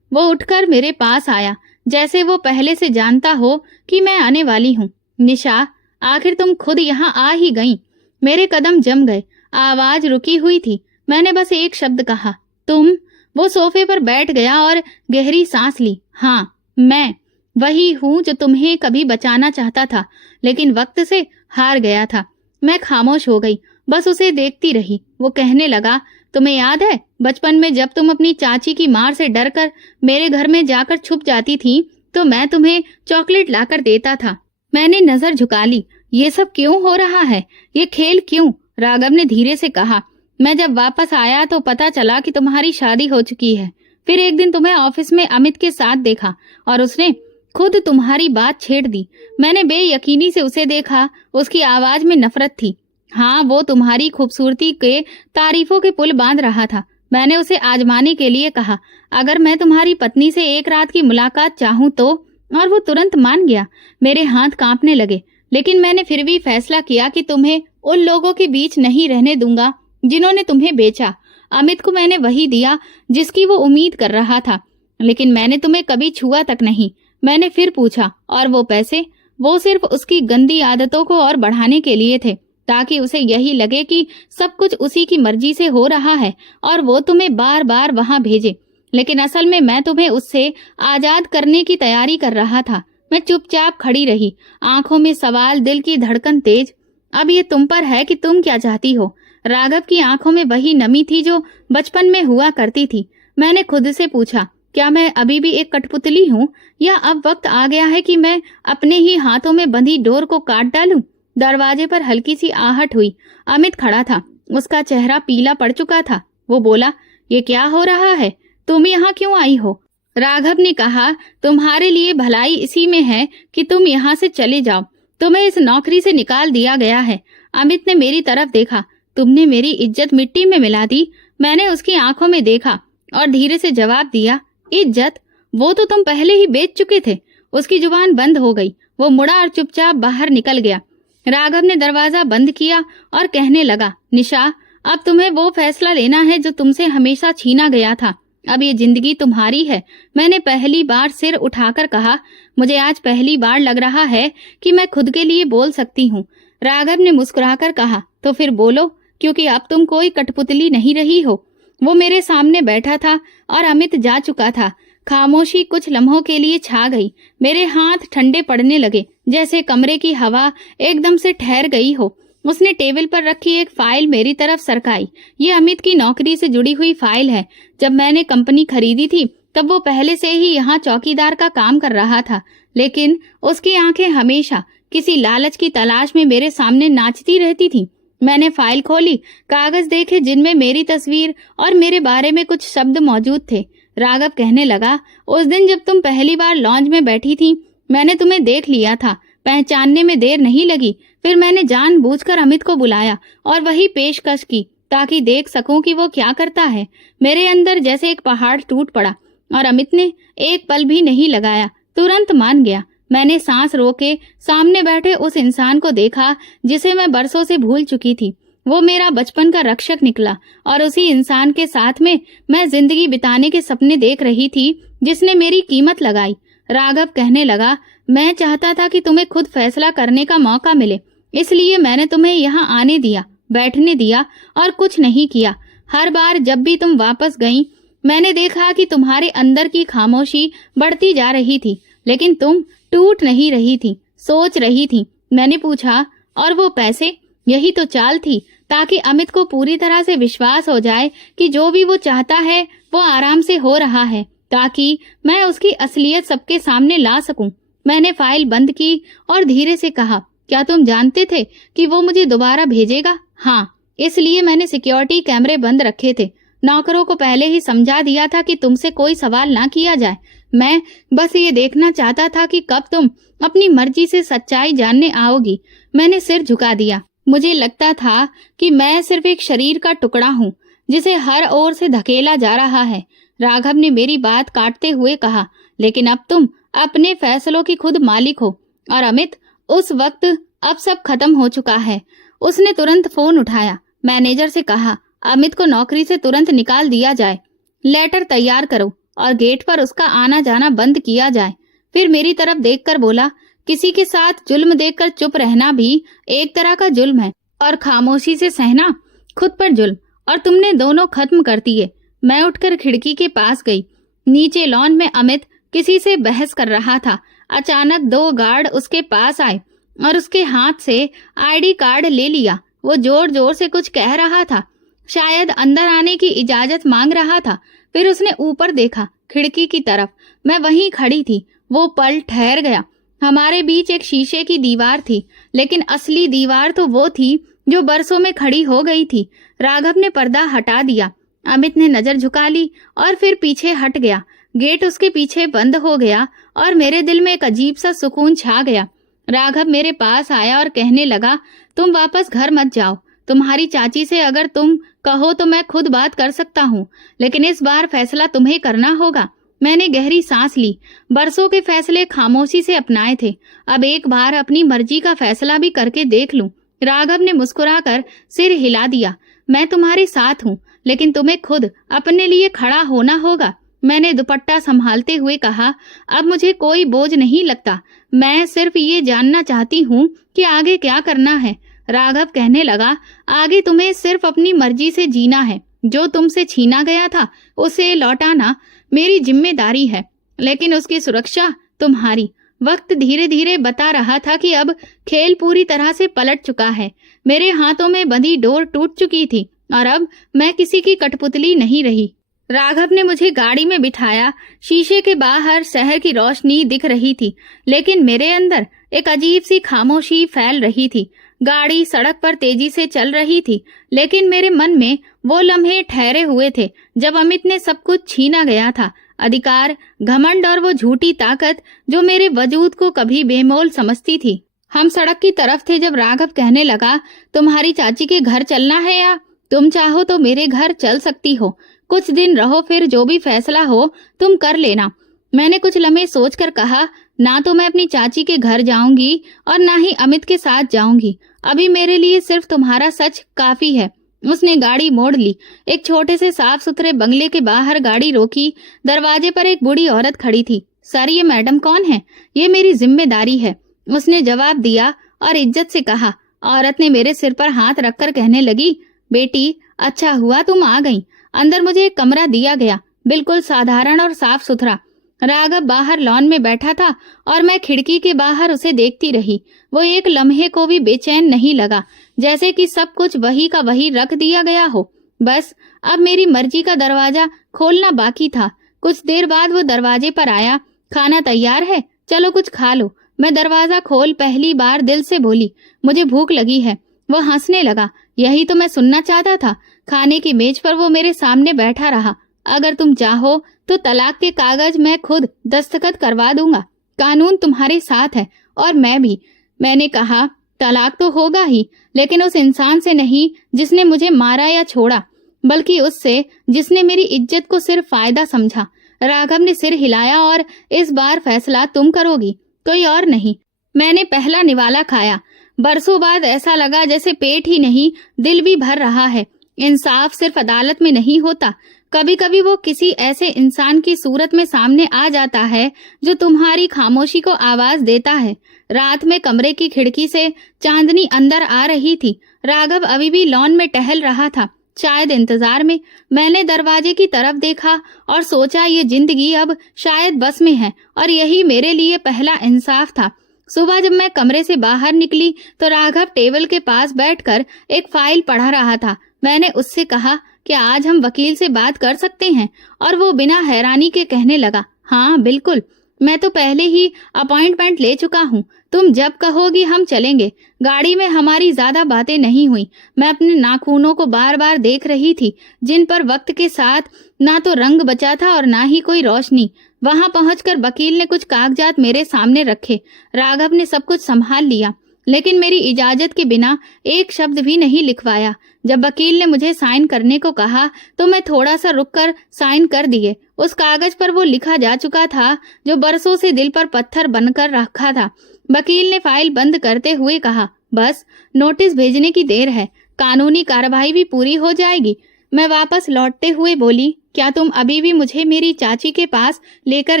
वो उठकर मेरे पास आया, जैसे वो पहले से जानता हो कि मैं आने वाली हूँ। निशा, आखिर तुम खुद यहाँ आ ही गईं। मेरे कदम जम गए। आवाज रुकी हुई थी। मैंने बस एक शब्द कहा, तुम। वो सोफे पर बैठ गया और गहरी सांस ली। हाँ, मैं वही हूँ जो तुम्हें कभी बचाना चाहता था, लेकिन वक्त से हार गया था। मैं खामोश हो गई, बस उसे देखती रही। वो कहने लगा, तुम्हें याद है बचपन में जब तुम अपनी चाची की मार से डरकर मेरे घर में जाकर छुप जाती थी, तो मैं तुम्हें चॉकलेट लाकर देता था। मैंने नजर झुका ली। ये सब क्यों हो रहा है? ये खेल क्यों? राघव ने धीरे से कहा, मैं जब वापस आया तो पता चला कि तुम्हारी शादी हो चुकी है। फिर एक दिन तुम्हें ऑफिस में अमित के साथ देखा और उसने खुद तुम्हारी बात छेड़ दी। मैंने बेयकीनी से उसे देखा। उसकी आवाज में नफरत थी। हाँ, वो तुम्हारी खूबसूरती के तारीफों के पुल बांध रहा था। मैंने उसे आजमाने के लिए कहा, अगर मैं तुम्हारी पत्नी से एक रात की मुलाकात चाहूं तो, और वो तुरंत मान गया। मेरे हाथ कांपने लगे, लेकिन मैंने फिर भी फैसला किया कि तुम्हें उन लोगों के बीच नहीं रहने दूंगा जिन्होंने तुम्हें बेचा। अमित को मैंने वही दिया जिसकी वो उम्मीद कर रहा था, लेकिन मैंने तुम्हें कभी छुआ तक नहीं। मैंने फिर पूछा, और वो पैसे? वो सिर्फ उसकी गंदी आदतों को और बढ़ाने के लिए थे, ताकि उसे यही लगे कि सब कुछ उसी की मर्जी से हो रहा है और वो तुम्हें बार बार वहां भेजे। लेकिन असल में मैं तुम्हें उससे आजाद करने की तैयारी कर रहा था। मैं चुपचाप खड़ी रही, आंखों में सवाल, दिल की धड़कन तेज। अब ये तुम पर है कि तुम क्या चाहती हो। राघव की आंखों में वही नमी थी जो बचपन में हुआ करती थी। मैंने खुद से पूछा, क्या मैं अभी भी एक कठपुतली हूँ, या अब वक्त आ गया है कि मैं अपने ही हाथों में बंधी डोर को काट डालूं? दरवाजे पर हल्की सी आहट हुई। अमित खड़ा था। उसका चेहरा पीला पड़ चुका था। वो बोला, ये क्या हो रहा है? तुम यहाँ क्यों आई हो? राघव ने कहा, तुम्हारे लिए भलाई इसी में है कि तुम यहाँ से चले जाओ। तुम्हें इस नौकरी से निकाल दिया गया है। अमित ने मेरी तरफ देखा। तुमने मेरी इज्जत मिट्टी में मिला दी। मैंने उसकी आंखों में देखा और धीरे से जवाब दिया, इज्जत? वो तो तुम पहले ही बेच चुके थे। उसकी जुबान बंद हो गई। वो मुड़ा और चुपचाप बाहर निकल गया। राघव ने दरवाजा बंद किया और कहने लगा, निशा, अब तुम्हें वो फैसला लेना है जो तुमसे हमेशा छीना गया था। अब ये जिंदगी तुम्हारी है। मैंने पहली बार सिर उठाकर कहा, मुझे आज पहली बार लग रहा है कि मैं खुद के लिए बोल सकती हूँ। राघव ने मुस्कुराकर कहा, तो फिर बोलो, क्योंकि अब तुम कोई कठपुतली नहीं रही हो। वो मेरे सामने बैठा था और अमित जा चुका था। खामोशी कुछ लम्हों के लिए छा गई। मेरे हाथ ठंडे पड़ने लगे, जैसे कमरे की हवा एकदम से ठहर गई हो। उसने टेबल पर रखी एक फाइल मेरी तरफ सरकाई। ये अमित की नौकरी से जुड़ी हुई फाइल है। जब मैंने कंपनी खरीदी थी तब वो पहले से ही यहाँ चौकीदार का काम कर रहा था, लेकिन उसकी आंखें हमेशा किसी लालच की तलाश में मेरे सामने नाचती रहती थी। मैंने फाइल खोली, कागज देखे जिनमें मेरी तस्वीर और मेरे बारे में कुछ शब्द मौजूद थे। राघव कहने लगा, उस दिन जब तुम पहली बार लॉन्ज में बैठी थी, मैंने तुम्हें देख लिया था। पहचानने में देर नहीं लगी। फिर मैंने जानबूझकर अमित को बुलाया और वही पेशकश की, ताकि देख सकूं कि वो क्या करता है। मेरे अंदर जैसे एक पहाड़ टूट पड़ा और अमित ने एक पल भी नहीं लगाया, तुरंत मान गया। मैंने सांस रोके सामने बैठे उस इंसान को देखा जिसे मैं बरसों से भूल चुकी थी। वो मेरा बचपन का रक्षक निकला और उसी इंसान के साथ में मैं जिंदगी बिताने के सपने देख रही थी जिसने मेरी कीमत लगाई। राघव कहने लगा, मैं चाहता था कि तुम्हें खुद फैसला करने का मौका मिले, इसलिए मैंने तुम्हें यहाँ आने दिया, बैठने दिया और कुछ नहीं किया। हर बार जब भी तुम वापस गईं, मैंने देखा कि तुम्हारे अंदर की खामोशी बढ़ती जा रही थी, लेकिन तुम टूट नहीं रही थी, सोच रही थी। मैंने पूछा, और वो पैसे? यही तो चाल थी, ताकि अमित को पूरी तरह से विश्वास हो जाए कि जो भी वो चाहता है वो आराम से हो रहा है, ताकि मैं उसकी असलियत सबके सामने ला सकूं। मैंने फाइल बंद की और धीरे से कहा, क्या तुम जानते थे कि वो मुझे दोबारा भेजेगा? हाँ, इसलिए मैंने सिक्योरिटी कैमरे बंद रखे थे। नौकरों को पहले ही समझा दिया था कि तुमसे कोई सवाल ना किया जाए। मैं बस ये देखना चाहता था कि कब तुम अपनी मर्जी से सच्चाई जानने आओगी। मैंने सिर झुका दिया। मुझे लगता था कि मैं सिर्फ एक शरीर का टुकड़ा हूँ जिसे हर ओर से धकेला जा रहा है। राघव ने मेरी बात काटते हुए कहा, लेकिन अब तुम अपने फैसलों की खुद मालिक हो। और अमित, उस वक्त अब सब खत्म हो चुका है। उसने तुरंत फोन उठाया। मैनेजर से कहा, अमित को नौकरी से तुरंत निकाल दिया जाए, लेटर तैयार करो और गेट पर उसका आना जाना बंद किया जाए। फिर मेरी तरफ देखकर बोला, किसी के साथ जुल्म देखकर चुप रहना भी एक तरह का जुल्म है, और खामोशी से सहना खुद पर जुल्म, और तुमने दोनों खत्म कर दिए। मैं उठकर खिड़की के पास गई। नीचे लॉन में अमित किसी से बहस कर रहा था। अचानक 2 गार्ड उसके पास आए और उसके हाथ से आईडी कार्ड ले लिया। वो जोर जोर से कुछ कह रहा था, शायद अंदर आने की इजाजत मांग रहा था। फिर उसने ऊपर देखा, खिड़की की तरफ। मैं वहीं खड़ी थी। वो पल ठहर गया। हमारे बीच एक शीशे की दीवार थी, लेकिन असली दीवार तो वो थी जो बरसों में खड़ी हो गई थी। राघव ने पर्दा हटा दिया। अमित ने नजर झुका ली और फिर पीछे हट गया। गेट उसके पीछे बंद हो गया और मेरे दिल में एक अजीब सा सुकून छा गया। राघव मेरे पास आया और कहने लगा, तुम वापस घर मत जाओ। तुम्हारी चाची से अगर तुम कहो तो मैं खुद बात कर सकता हूँ, लेकिन इस बार फैसला तुम्हें करना होगा। मैंने गहरी सांस ली। बरसों के फैसले खामोशी से अपनाए थे, अब एक बार अपनी मर्जी का फैसला भी करके देख लूं। राघव ने मुस्कुराकर सिर हिला दिया। मैं तुम्हारे साथ हूँ, लेकिन तुम्हें खुद अपने लिए खड़ा होना होगा। मैंने दुपट्टा संभालते हुए कहा, अब मुझे कोई बोझ नहीं लगता। मैं सिर्फ ये जानना चाहती हूँ कि आगे क्या करना है। राघव कहने लगा, आगे तुम्हें सिर्फ अपनी मर्जी से जीना है। जो तुमसे छीना गया था उसे लौटाना मेरी जिम्मेदारी है, लेकिन उसकी सुरक्षा तुम्हारी। वक्त धीरे धीरे बता रहा था कि अब खेल पूरी तरह से पलट चुका है। मेरे हाथों में बंधी डोर टूट चुकी थी और अब मैं किसी की कठपुतली नहीं रही। राघव ने मुझे गाड़ी में बिठाया। शीशे के बाहर शहर की रोशनी दिख रही थी, लेकिन मेरे अंदर एक अजीब सी खामोशी फैल रही थी। गाड़ी सड़क पर तेजी से चल रही थी, लेकिन मेरे मन में वो लम्हे ठहरे हुए थे जब अमित ने सब कुछ छीना गया था। अधिकार, घमंड और वो झूठी ताकत जो मेरे वजूद को कभी बेमोल समझती थी। हम सड़क की तरफ थे जब राघव कहने लगा, तुम्हारी चाची के घर चलना है या तुम चाहो तो मेरे घर चल सकती हो। कुछ दिन रहो, फिर जो भी फैसला हो तुम कर लेना। मैंने कुछ लम्हे सोचकर कहा, ना तो मैं अपनी चाची के घर जाऊंगी और ना ही अमित के साथ जाऊंगी। अभी मेरे लिए सिर्फ तुम्हारा सच काफी है। उसने गाड़ी मोड़ ली। एक छोटे से साफ सुथरे बंगले के बाहर गाड़ी रोकी। दरवाजे पर एक बूढ़ी औरत खड़ी थी। सर, ये मैडम कौन है? ये मेरी जिम्मेदारी है, उसने जवाब दिया और इज्जत से कहा। औरत ने मेरे सिर पर हाथ रखकर कहने लगी, बेटी, अच्छा हुआ तुम आ गई। अंदर मुझे एक कमरा दिया गया, बिल्कुल साधारण और साफ सुथरा। राघव बाहर लॉन में बैठा था और मैं खिड़की के बाहर उसे देखती रही। वो एक लम्हे को भी बेचैन नहीं लगा, जैसे कि सब कुछ वही का वही रख दिया गया हो। बस अब मेरी मर्जी का दरवाजा खोलना बाकी था। कुछ देर बाद वो दरवाजे पर आया। खाना तैयार है, चलो कुछ खा लो। मैं दरवाजा खोल पहली बार दिल से बोली, मुझे भूख लगी है। वो हंसने लगा। यही तो मैं सुनना चाहता था। खाने की मेज पर वो मेरे सामने बैठा रहा। अगर तुम चाहो तो तलाक के कागज मैं खुद दस्तखत करवा दूंगा। कानून तुम्हारे साथ है और मैं भी। मैंने कहा, तलाक तो होगा ही, लेकिन उस इंसान से नहीं जिसने मुझे मारा या छोड़ा, बल्कि उससे जिसने मेरी इज्जत को सिर्फ फायदा समझा। राघव ने सिर हिलाया, और इस बार फैसला तुम करोगी। कोई और नहीं। मैंने पहला निवाला खाया। बरसों बाद ऐसा लगा जैसे पेट ही नहीं, दिल भी भर रहा है। इंसाफ सिर्फ अदालत में नहीं होता, कभी कभी वो किसी ऐसे इंसान की सूरत में सामने आ जाता है जो तुम्हारी खामोशी को आवाज देता है। रात में कमरे की खिड़की से चांदनी अंदर आ रही थी। राघव अभी भी लॉन में टहल रहा था, शायद इंतजार में। मैंने दरवाजे की तरफ देखा और सोचा ये जिंदगी अब शायद बस में है और यही मेरे लिए पहला इंसाफ था। सुबह जब मैं कमरे से बाहर निकली तो राघव टेबल के पास बैठकर एक फाइल पढ़ा रहा था। मैंने उससे कहा कि आज हम वकील से बात कर सकते हैं, और वो बिना हैरानी के कहने लगा, हाँ बिल्कुल, मैं तो पहले ही अपॉइंटमेंट ले चुका हूँ। तुम जब कहोगी हम चलेंगे। गाड़ी में हमारी ज्यादा बातें नहीं हुई। मैं अपने नाखूनों को बार बार देख रही थी, जिन पर वक्त के साथ ना तो रंग बचा था और ना ही कोई रोशनी। वहां पहुंचकर वकील ने कुछ कागजात मेरे सामने रखे। राघव ने सब कुछ संभाल लिया, लेकिन मेरी इजाजत के बिना एक शब्द भी नहीं लिखवाया। जब वकील ने मुझे साइन करने को कहा तो मैं थोड़ा सा रुककर साइन कर दिए। उस कागज पर वो लिखा जा चुका था जो बरसों से दिल पर पत्थर बनकर रखा था। वकील ने फाइल बंद करते हुए कहा, बस नोटिस भेजने की देर है, कानूनी कार्रवाई भी पूरी हो जाएगी। मैं वापस लौटते हुए बोली, क्या तुम अभी भी मुझे मेरी चाची के पास लेकर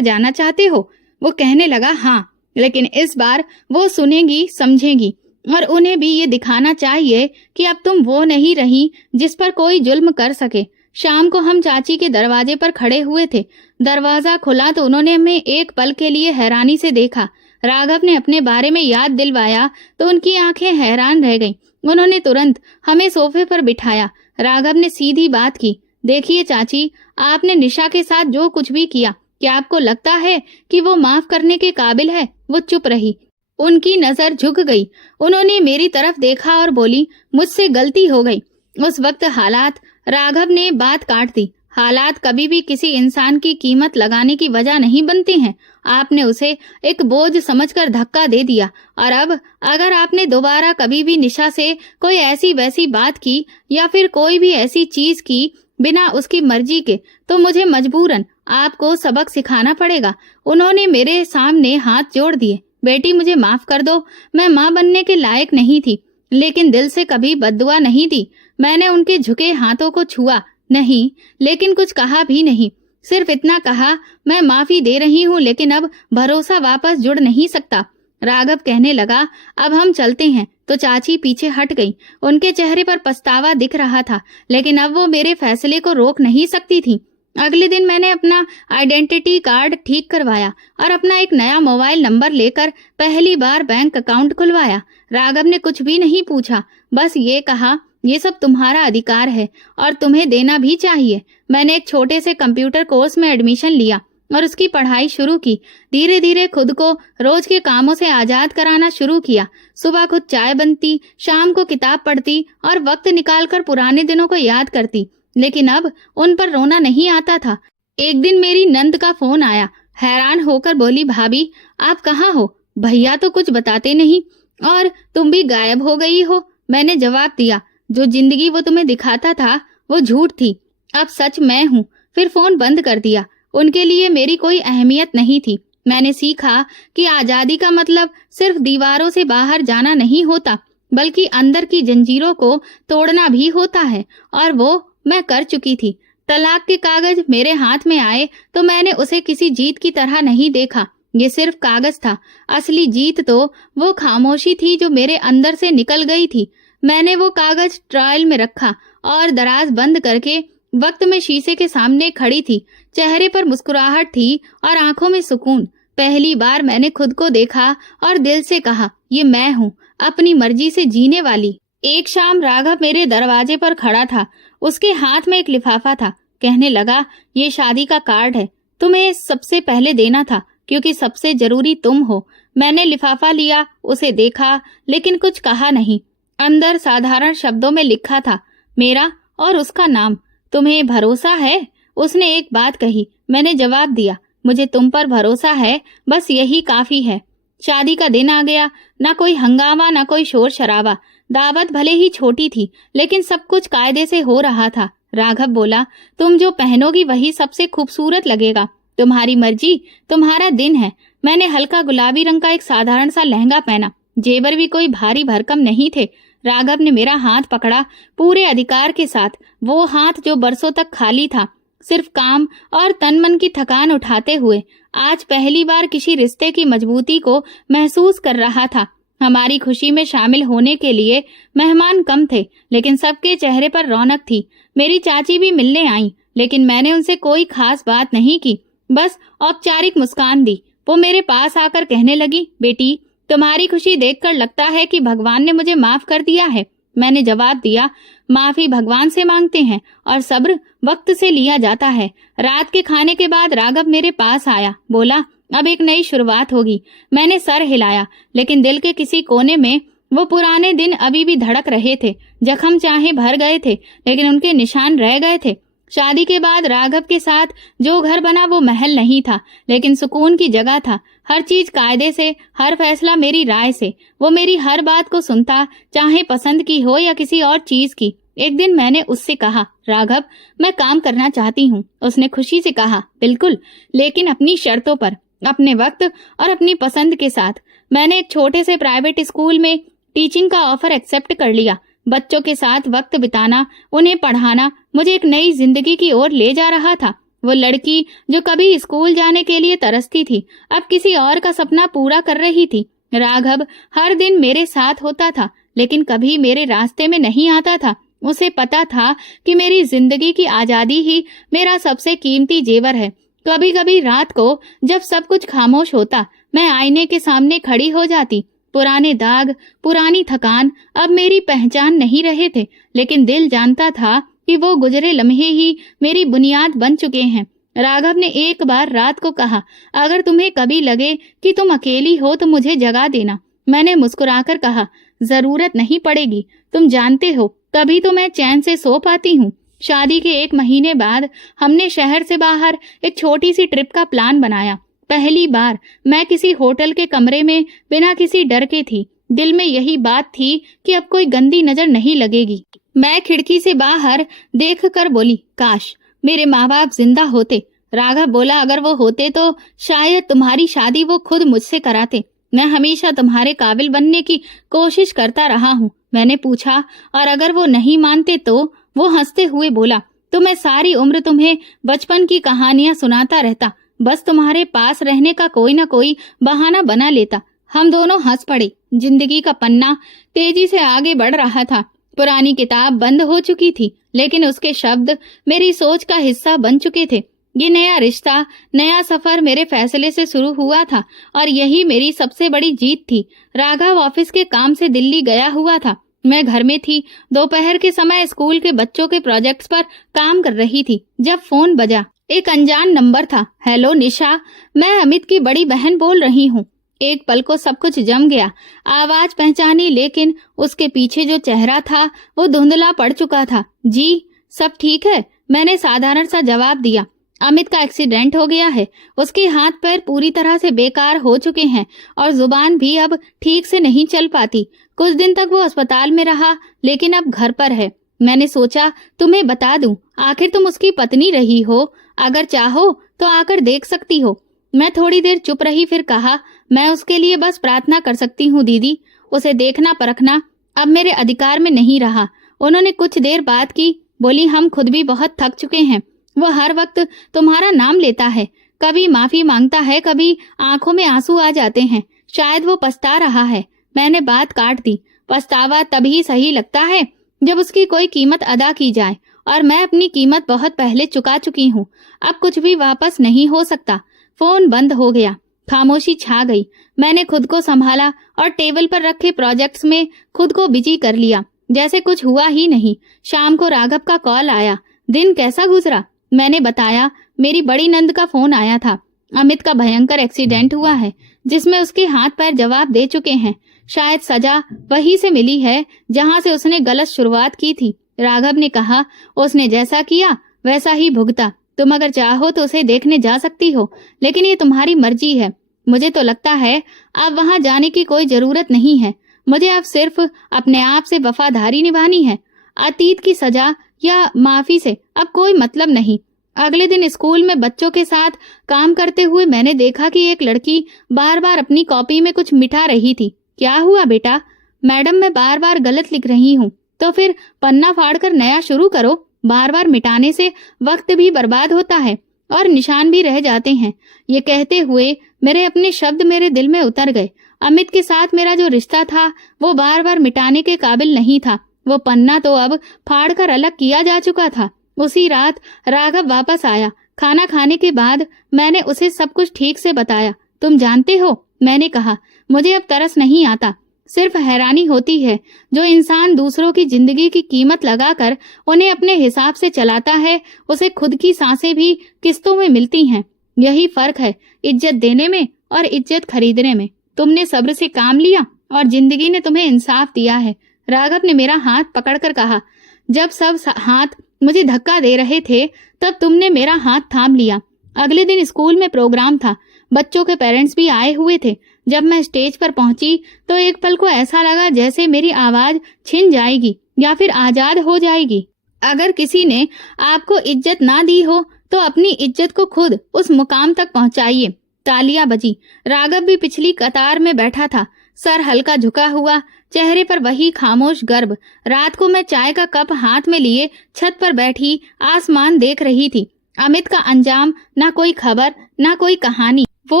जाना चाहते हो? वो कहने लगा, हाँ, लेकिन इस बार वो सुनेगी, समझेगी, और उन्हें भी ये दिखाना चाहिए कि अब तुम वो नहीं रही जिस पर कोई जुल्म कर सके। शाम को हम चाची के दरवाजे पर खड़े हुए थे। दरवाजा खुला तो उन्होंने हमें एक पल के लिए हैरानी से देखा। राघव ने अपने बारे में याद दिलवाया तो उनकी आंखें हैरान रह गईं। उन्होंने तुरंत हमें सोफे पर बिठाया। राघव ने सीधी बात की, देखिए चाची, आपने निशा के साथ जो कुछ भी किया, क्या आपको लगता है कि वो माफ करने के काबिल है? वो चुप रही। उनकी नजर झुक गई। उन्होंने मेरी तरफ देखा और बोली, मुझसे गलती हो गई। उस वक्त हालात, राघव ने बात काट दी, हालात कभी भी किसी इंसान की कीमत लगाने की वजह नहीं बनते हैं। आपने उसे एक बोझ समझकर धक्का दे दिया, और अब अगर आपने दोबारा कभी भी निशा से कोई ऐसी वैसी बात की या फिर कोई भी ऐसी चीज की बिना उसकी मर्जी के, तो मुझे मजबूरन आपको सबक सिखाना पड़ेगा। उन्होंने मेरे सामने हाथ जोड़ दिए। बेटी, मुझे माफ कर दो, मैं माँ बनने के लायक नहीं थी, लेकिन दिल से कभी बद्दुआ नहीं दी। मैंने उनके झुके हाथों को छुआ नहीं, लेकिन कुछ कहा भी नहीं। सिर्फ इतना कहा, मैं माफी दे रही हूँ, लेकिन अब भरोसा वापस जुड़ नहीं सकता। राघव कहने लगा, अब हम चलते हैं। तो चाची पीछे हट गई। उनके चेहरे पर पछतावा दिख रहा था, लेकिन अब वो मेरे फैसले को रोक नहीं सकती थी। अगले दिन मैंने अपना आइडेंटिटी कार्ड ठीक करवाया और अपना एक नया मोबाइल नंबर लेकर पहली बार बैंक अकाउंट खुलवाया। राघव ने कुछ भी नहीं पूछा, बस ये कहा, ये सब तुम्हारा अधिकार है और तुम्हें देना भी चाहिए। मैंने एक छोटे से कंप्यूटर कोर्स में एडमिशन लिया और उसकी पढ़ाई शुरू की। धीरे धीरे खुद को रोज के कामों से आजाद कराना शुरू किया। सुबह खुद चाय बनती, शाम को किताब पढ़ती और वक्त निकालकर पुराने दिनों को याद करती, लेकिन अब उन पर रोना नहीं आता था। एक दिन मेरी नंद का फोन आया। हैरान होकर बोली, भाभी आप कहाँ हो? भैया तो कुछ बताते नहीं और तुम भी गायब हो गई हो। मैंने जवाब दिया, जो जिंदगी वो तुम्हें दिखाता था वो झूठ थी, अब सच मैं हूँ। फिर फोन बंद कर दिया। उनके लिए मेरी कोई अहमियत नहीं थी। मैंने सीखा कि आजादी का मतलब सिर्फ दीवारों से बाहर जाना नहीं होता, बल्कि अंदर की जंजीरों को तोड़ना भी होता है, और वो मैं कर चुकी थी। तलाक के कागज मेरे हाथ में आए तो मैंने उसे किसी जीत की तरह नहीं देखा। ये सिर्फ कागज था। असली जीत तो वो खामोशी थी जो मेरे अंदर से निकल गई थी। मैंने वो कागज ट्रायल में रखा और दराज बंद करके वक्त में शीशे के सामने खड़ी थी। चेहरे पर मुस्कुराहट थी और आंखों में सुकून। पहली बार मैंने खुद को देखा और दिल से कहा, ये मैं हूँ, अपनी मर्जी से जीने वाली। एक शाम राघव मेरे दरवाजे पर खड़ा था। उसके हाथ में एक लिफाफा था। कहने लगा, ये शादी का कार्ड है, तुम्हें सबसे पहले देना था क्योंकि सबसे जरूरी तुम हो। मैंने लिफाफा लिया, उसे देखा, लेकिन कुछ कहा नहीं। अंदर साधारण शब्दों में लिखा था, मेरा और उसका नाम। तुम्हें भरोसा है? उसने एक बात कही। मैंने जवाब दिया, मुझे तुम पर भरोसा है, बस यही काफी है। शादी का दिन आ गया। ना कोई हंगामा, ना कोई शोर शराबा। दावत भले ही छोटी थी, लेकिन सब कुछ कायदे से हो रहा था। राघव बोला, तुम जो पहनोगी वही सबसे खूबसूरत लगेगा। तुम्हारी मर्जी, तुम्हारा दिन है। मैंने हल्का गुलाबी रंग का एक साधारण सा लहंगा पहना, जेवर भी कोई भारी भरकम नहीं थे। राघव ने मेरा हाथ पकड़ा पूरे अधिकार के साथ, वो हाथ जो बरसों तक खाली था, सिर्फ काम और तन मन की थकान उठाते हुए आज पहली बार किसी रिश्ते की मजबूती को महसूस कर रहा था। हमारी खुशी में शामिल होने के लिए मेहमान कम थे, लेकिन सबके चेहरे पर रौनक थी। मेरी चाची भी मिलने आई, लेकिन मैंने उनसे कोई खास बात नहीं की, बस औपचारिक मुस्कान दी। वो मेरे पास आकर कहने लगी, बेटी, तुम्हारी खुशी देखकर लगता है कि भगवान ने मुझे माफ कर दिया है। मैंने जवाब दिया, माफी भगवान से मांगते हैं और सब्र वक्त से लिया जाता है। रात के खाने के बाद राघव मेरे पास आया, बोला, अब एक नई शुरुआत होगी। मैंने सर हिलाया, लेकिन दिल के किसी कोने में वो पुराने दिन अभी भी धड़क रहे थे। जख्म चाहे भर गए थे, लेकिन उनके निशान रह गए थे। शादी के बाद राघव के साथ जो घर बना वो महल नहीं था, लेकिन सुकून की जगह था। हर चीज कायदे से, हर फैसला मेरी राय से। वो मेरी हर बात को सुनता, चाहे पसंद की हो या किसी और चीज की। एक दिन मैंने उससे कहा, राघव, मैं काम करना चाहती हूँ। उसने खुशी से कहा, बिल्कुल, लेकिन अपनी शर्तों पर, अपने वक्त और अपनी पसंद के साथ। मैंने एक छोटे से प्राइवेट स्कूल में टीचिंग का ऑफर एक्सेप्ट कर लिया। बच्चों के साथ वक्त बिताना, उन्हें पढ़ाना मुझे एक नई जिंदगी की ओर ले जा रहा था। वो लड़की जो कभी स्कूल जाने के लिए तरसती थी, अब किसी और का सपना पूरा कर रही थी। राघव हर दिन मेरे साथ होता था, लेकिन कभी मेरे रास्ते में नहीं आता था। उसे पता था कि मेरी जिंदगी की आजादी ही मेरा सबसे कीमती जेवर है। कभी कभी रात को जब सब कुछ खामोश होता, मैं आईने के सामने खड़ी हो जाती। पुराने दाग, पुरानी थकान अब मेरी पहचान नहीं रहे थे, लेकिन दिल जानता था कि वो गुजरे लम्हे ही मेरी बुनियाद बन चुके हैं। राघव ने एक बार रात को कहा, अगर तुम्हें कभी लगे कि तुम अकेली हो तो मुझे जगा देना। मैंने मुस्कुराकर कहा, जरूरत नहीं पड़ेगी, तुम जानते हो तभी तो मैं चैन से सो पाती हूँ। शादी के 1 महीने बाद हमने शहर से बाहर एक छोटी सी ट्रिप का प्लान बनाया। पहली बार मैं किसी होटल के कमरे में बिना किसी डर के थी। दिल में यही बात थी कि अब कोई गंदी नजर नहीं लगेगी। मैं खिड़की से बाहर देखकर बोली, काश मेरे माँ बाप जिंदा होते। राघव बोला, अगर वो होते तो शायद तुम्हारी शादी वो खुद मुझसे कराते। मैं हमेशा तुम्हारे काबिल बनने की कोशिश करता रहा हूँ। मैंने पूछा, और अगर वो नहीं मानते तो? वो हंसते हुए बोला, तो मैं सारी उम्र तुम्हें बचपन की कहानियां सुनाता रहता, बस तुम्हारे पास रहने का कोई ना कोई बहाना बना लेता। हम दोनों हंस पड़े। जिंदगी का पन्ना तेजी से आगे बढ़ रहा था। पुरानी किताब बंद हो चुकी थी, लेकिन उसके शब्द मेरी सोच का हिस्सा बन चुके थे। ये नया रिश्ता, नया सफर मेरे फैसले से शुरू हुआ था, और यही मेरी सबसे बड़ी जीत थी। राघव ऑफिस के काम से दिल्ली गया हुआ था। मैं घर में थी। दोपहर के समय स्कूल के बच्चों के प्रोजेक्ट्स पर काम कर रही थी, जब फोन बजा। एक अनजान नंबर था। हेलो निशा, मैं अमित की बड़ी बहन बोल रही हूँ। एक पल को सब कुछ जम गया। आवाज पहचानी, लेकिन उसके पीछे जो चेहरा था वो धुंधला पड़ चुका था। जी, सब ठीक है, मैंने साधारण सा जवाब दिया। अमित का एक्सीडेंट हो गया है। उसके हाथ पैर पूरी तरह से बेकार हो चुके हैं और जुबान भी अब ठीक से नहीं चल पाती। कुछ दिन तक वो अस्पताल में रहा, लेकिन अब घर पर है। मैंने सोचा तुम्हें बता दूं, आखिर तुम उसकी पत्नी रही हो, अगर चाहो तो आकर देख सकती हो। मैं थोड़ी देर चुप रही, फिर कहा, मैं उसके लिए बस प्रार्थना कर सकती हूँ दीदी। उसे देखना परखना अब मेरे अधिकार में नहीं रहा। उन्होंने कुछ देर बात की, बोली, हम खुद भी बहुत थक चुके हैं। वो हर वक्त तुम्हारा नाम लेता है, कभी माफी मांगता है, कभी आंखों में आंसू आ जाते हैं। शायद वो पछता रहा है। मैंने बात काट दी। पछतावा तभी सही लगता है जब उसकी कोई कीमत अदा की जाए, और मैं अपनी कीमत बहुत पहले चुका चुकी हूँ। अब कुछ भी वापस नहीं हो सकता। फोन बंद हो गया। खामोशी छा गई। मैंने खुद को संभाला और टेबल पर रखे प्रोजेक्ट्स में खुद को बिजी कर लिया, जैसे कुछ हुआ ही नहीं। शाम को राघव का कॉल आया। दिन कैसा गुजरा? मैंने बताया, मेरी बड़ी नंद का फोन आया था। अमित का भयंकर एक्सीडेंट हुआ है, जिसमें उसके हाथ पैर जवाब दे चुके हैं। शायद सजा वहीं से मिली है जहां से उसने गलत शुरुआत की थी। राघव ने कहा, उसने जैसा किया वैसा ही भुगता। तुम अगर चाहो तो उसे देखने जा सकती हो, लेकिन ये तुम्हारी मर्जी है। मुझे तो लगता है अब वहां जाने की कोई जरूरत नहीं है। मुझे अब सिर्फ अपने आप से वफादारी निभानी है। अतीत की सजा या माफी से अब कोई मतलब नहीं। अगले दिन स्कूल में बच्चों के साथ काम करते हुए मैंने देखा कि एक लड़की बार बार अपनी कॉपी में कुछ मिटा रही थी। क्या हुआ बेटा? मैडम, मैं बार बार गलत लिख रही हूँ। तो फिर पन्ना फाड़कर नया शुरू करो। बार बार मिटाने से वक्त भी बर्बाद होता है और निशान भी रह जाते हैं। ये कहते हुए मेरे अपने शब्द मेरे दिल में उतर गए। अमित के साथ मेरा जो रिश्ता था वो बार बार मिटाने के काबिल नहीं था। वो पन्ना तो अब फाड़कर अलग किया जा चुका था। उसी रात राघव वापस आया। खाना खाने के बाद मैंने उसे सब कुछ ठीक से बताया। तुम जानते हो, मैंने कहा, मुझे अब तरस नहीं आता, सिर्फ हैरानी होती है। जो इंसान दूसरों की जिंदगी की कीमत लगाकर उन्हें अपने हिसाब से चलाता है, उसे खुद की सांसें भी किस्तों में मिलती हैं। यही फर्क है इज्जत देने में और इज्जत खरीदने में। तुमने सब्र से काम लिया और जिंदगी ने तुम्हें इंसाफ दिया है। राघव ने मेरा हाथ पकड़कर कहा। जब सब हाथ मुझे धक्का दे रहे थे तब तुमने मेरा हाथ थाम लिया। अगले दिन स्कूल में प्रोग्राम था। बच्चों के पेरेंट्स भी आए हुए थे। जब मैं स्टेज पर पहुंची तो एक पल को ऐसा लगा जैसे मेरी आवाज छिन जाएगी या फिर आजाद हो जाएगी। अगर किसी ने आपको इज्जत ना दी हो तो अपनी इज्जत को खुद उस मुकाम तक पहुंचाइए। तालियां बजी। राघव भी पिछली कतार में बैठा था, सर हल्का झुका हुआ, चेहरे पर वही खामोश गर्व। रात को मैं चाय का कप हाथ में लिए छत पर बैठी आसमान देख रही थी। अमित का अंजाम, ना कोई खबर, ना कोई कहानी। वो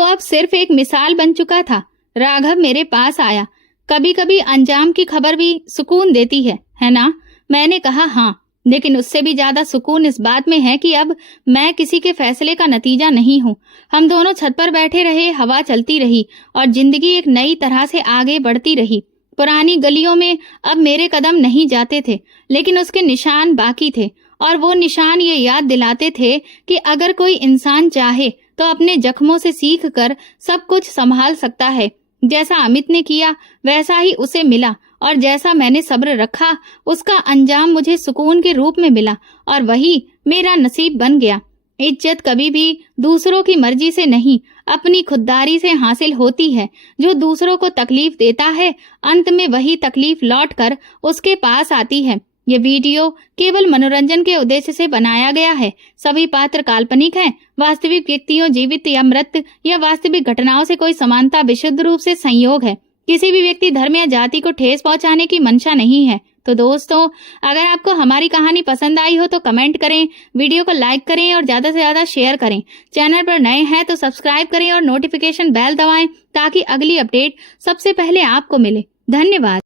अब सिर्फ एक मिसाल बन चुका था। राघव मेरे पास आया। कभी कभी अंजाम की खबर भी सुकून देती है ना? मैंने कहा हाँ, लेकिन उससे भी ज्यादा सुकून इस बात में है कि अब मैं किसी के फैसले का नतीजा नहीं हूँ। हम दोनों छत पर बैठे रहे, हवा चलती रही और जिंदगी एक नई तरह से आगे बढ़ती रही। पुरानी गलियों में अब मेरे कदम नहीं जाते थे, लेकिन उसके निशान बाकी थे और वो निशान ये याद दिलाते थे कि अगर कोई इंसान चाहे तो अपने जख्मों से सीख कर सब कुछ संभाल सकता है। जैसा अमित ने किया वैसा ही उसे मिला और जैसा मैंने सब्र रखा उसका अंजाम मुझे सुकून के रूप में मिला और वही मेरा नसीब बन गया। इज्जत कभी भी दूसरों की मर्जी से नहीं, अपनी खुददारी से हासिल होती है। जो दूसरों को तकलीफ देता है, अंत में वही तकलीफ लौटकर उसके पास आती है। ये वीडियो केवल मनोरंजन के उद्देश्य से बनाया गया है। सभी पात्र काल्पनिक हैं। वास्तविक व्यक्तियों, जीवित या मृत या वास्तविक घटनाओं से कोई समानता विशुद्ध रूप से संयोग है। किसी भी व्यक्ति, धर्म या जाति को ठेस पहुंचाने की मंशा नहीं है। तो दोस्तों, अगर आपको हमारी कहानी पसंद आई हो तो कमेंट करें, वीडियो को लाइक करें और ज्यादा से ज्यादा शेयर करें। चैनल पर नए हैं तो सब्सक्राइब करें और नोटिफिकेशन बेल दबाएं ताकि अगली अपडेट सबसे पहले आपको मिले। धन्यवाद।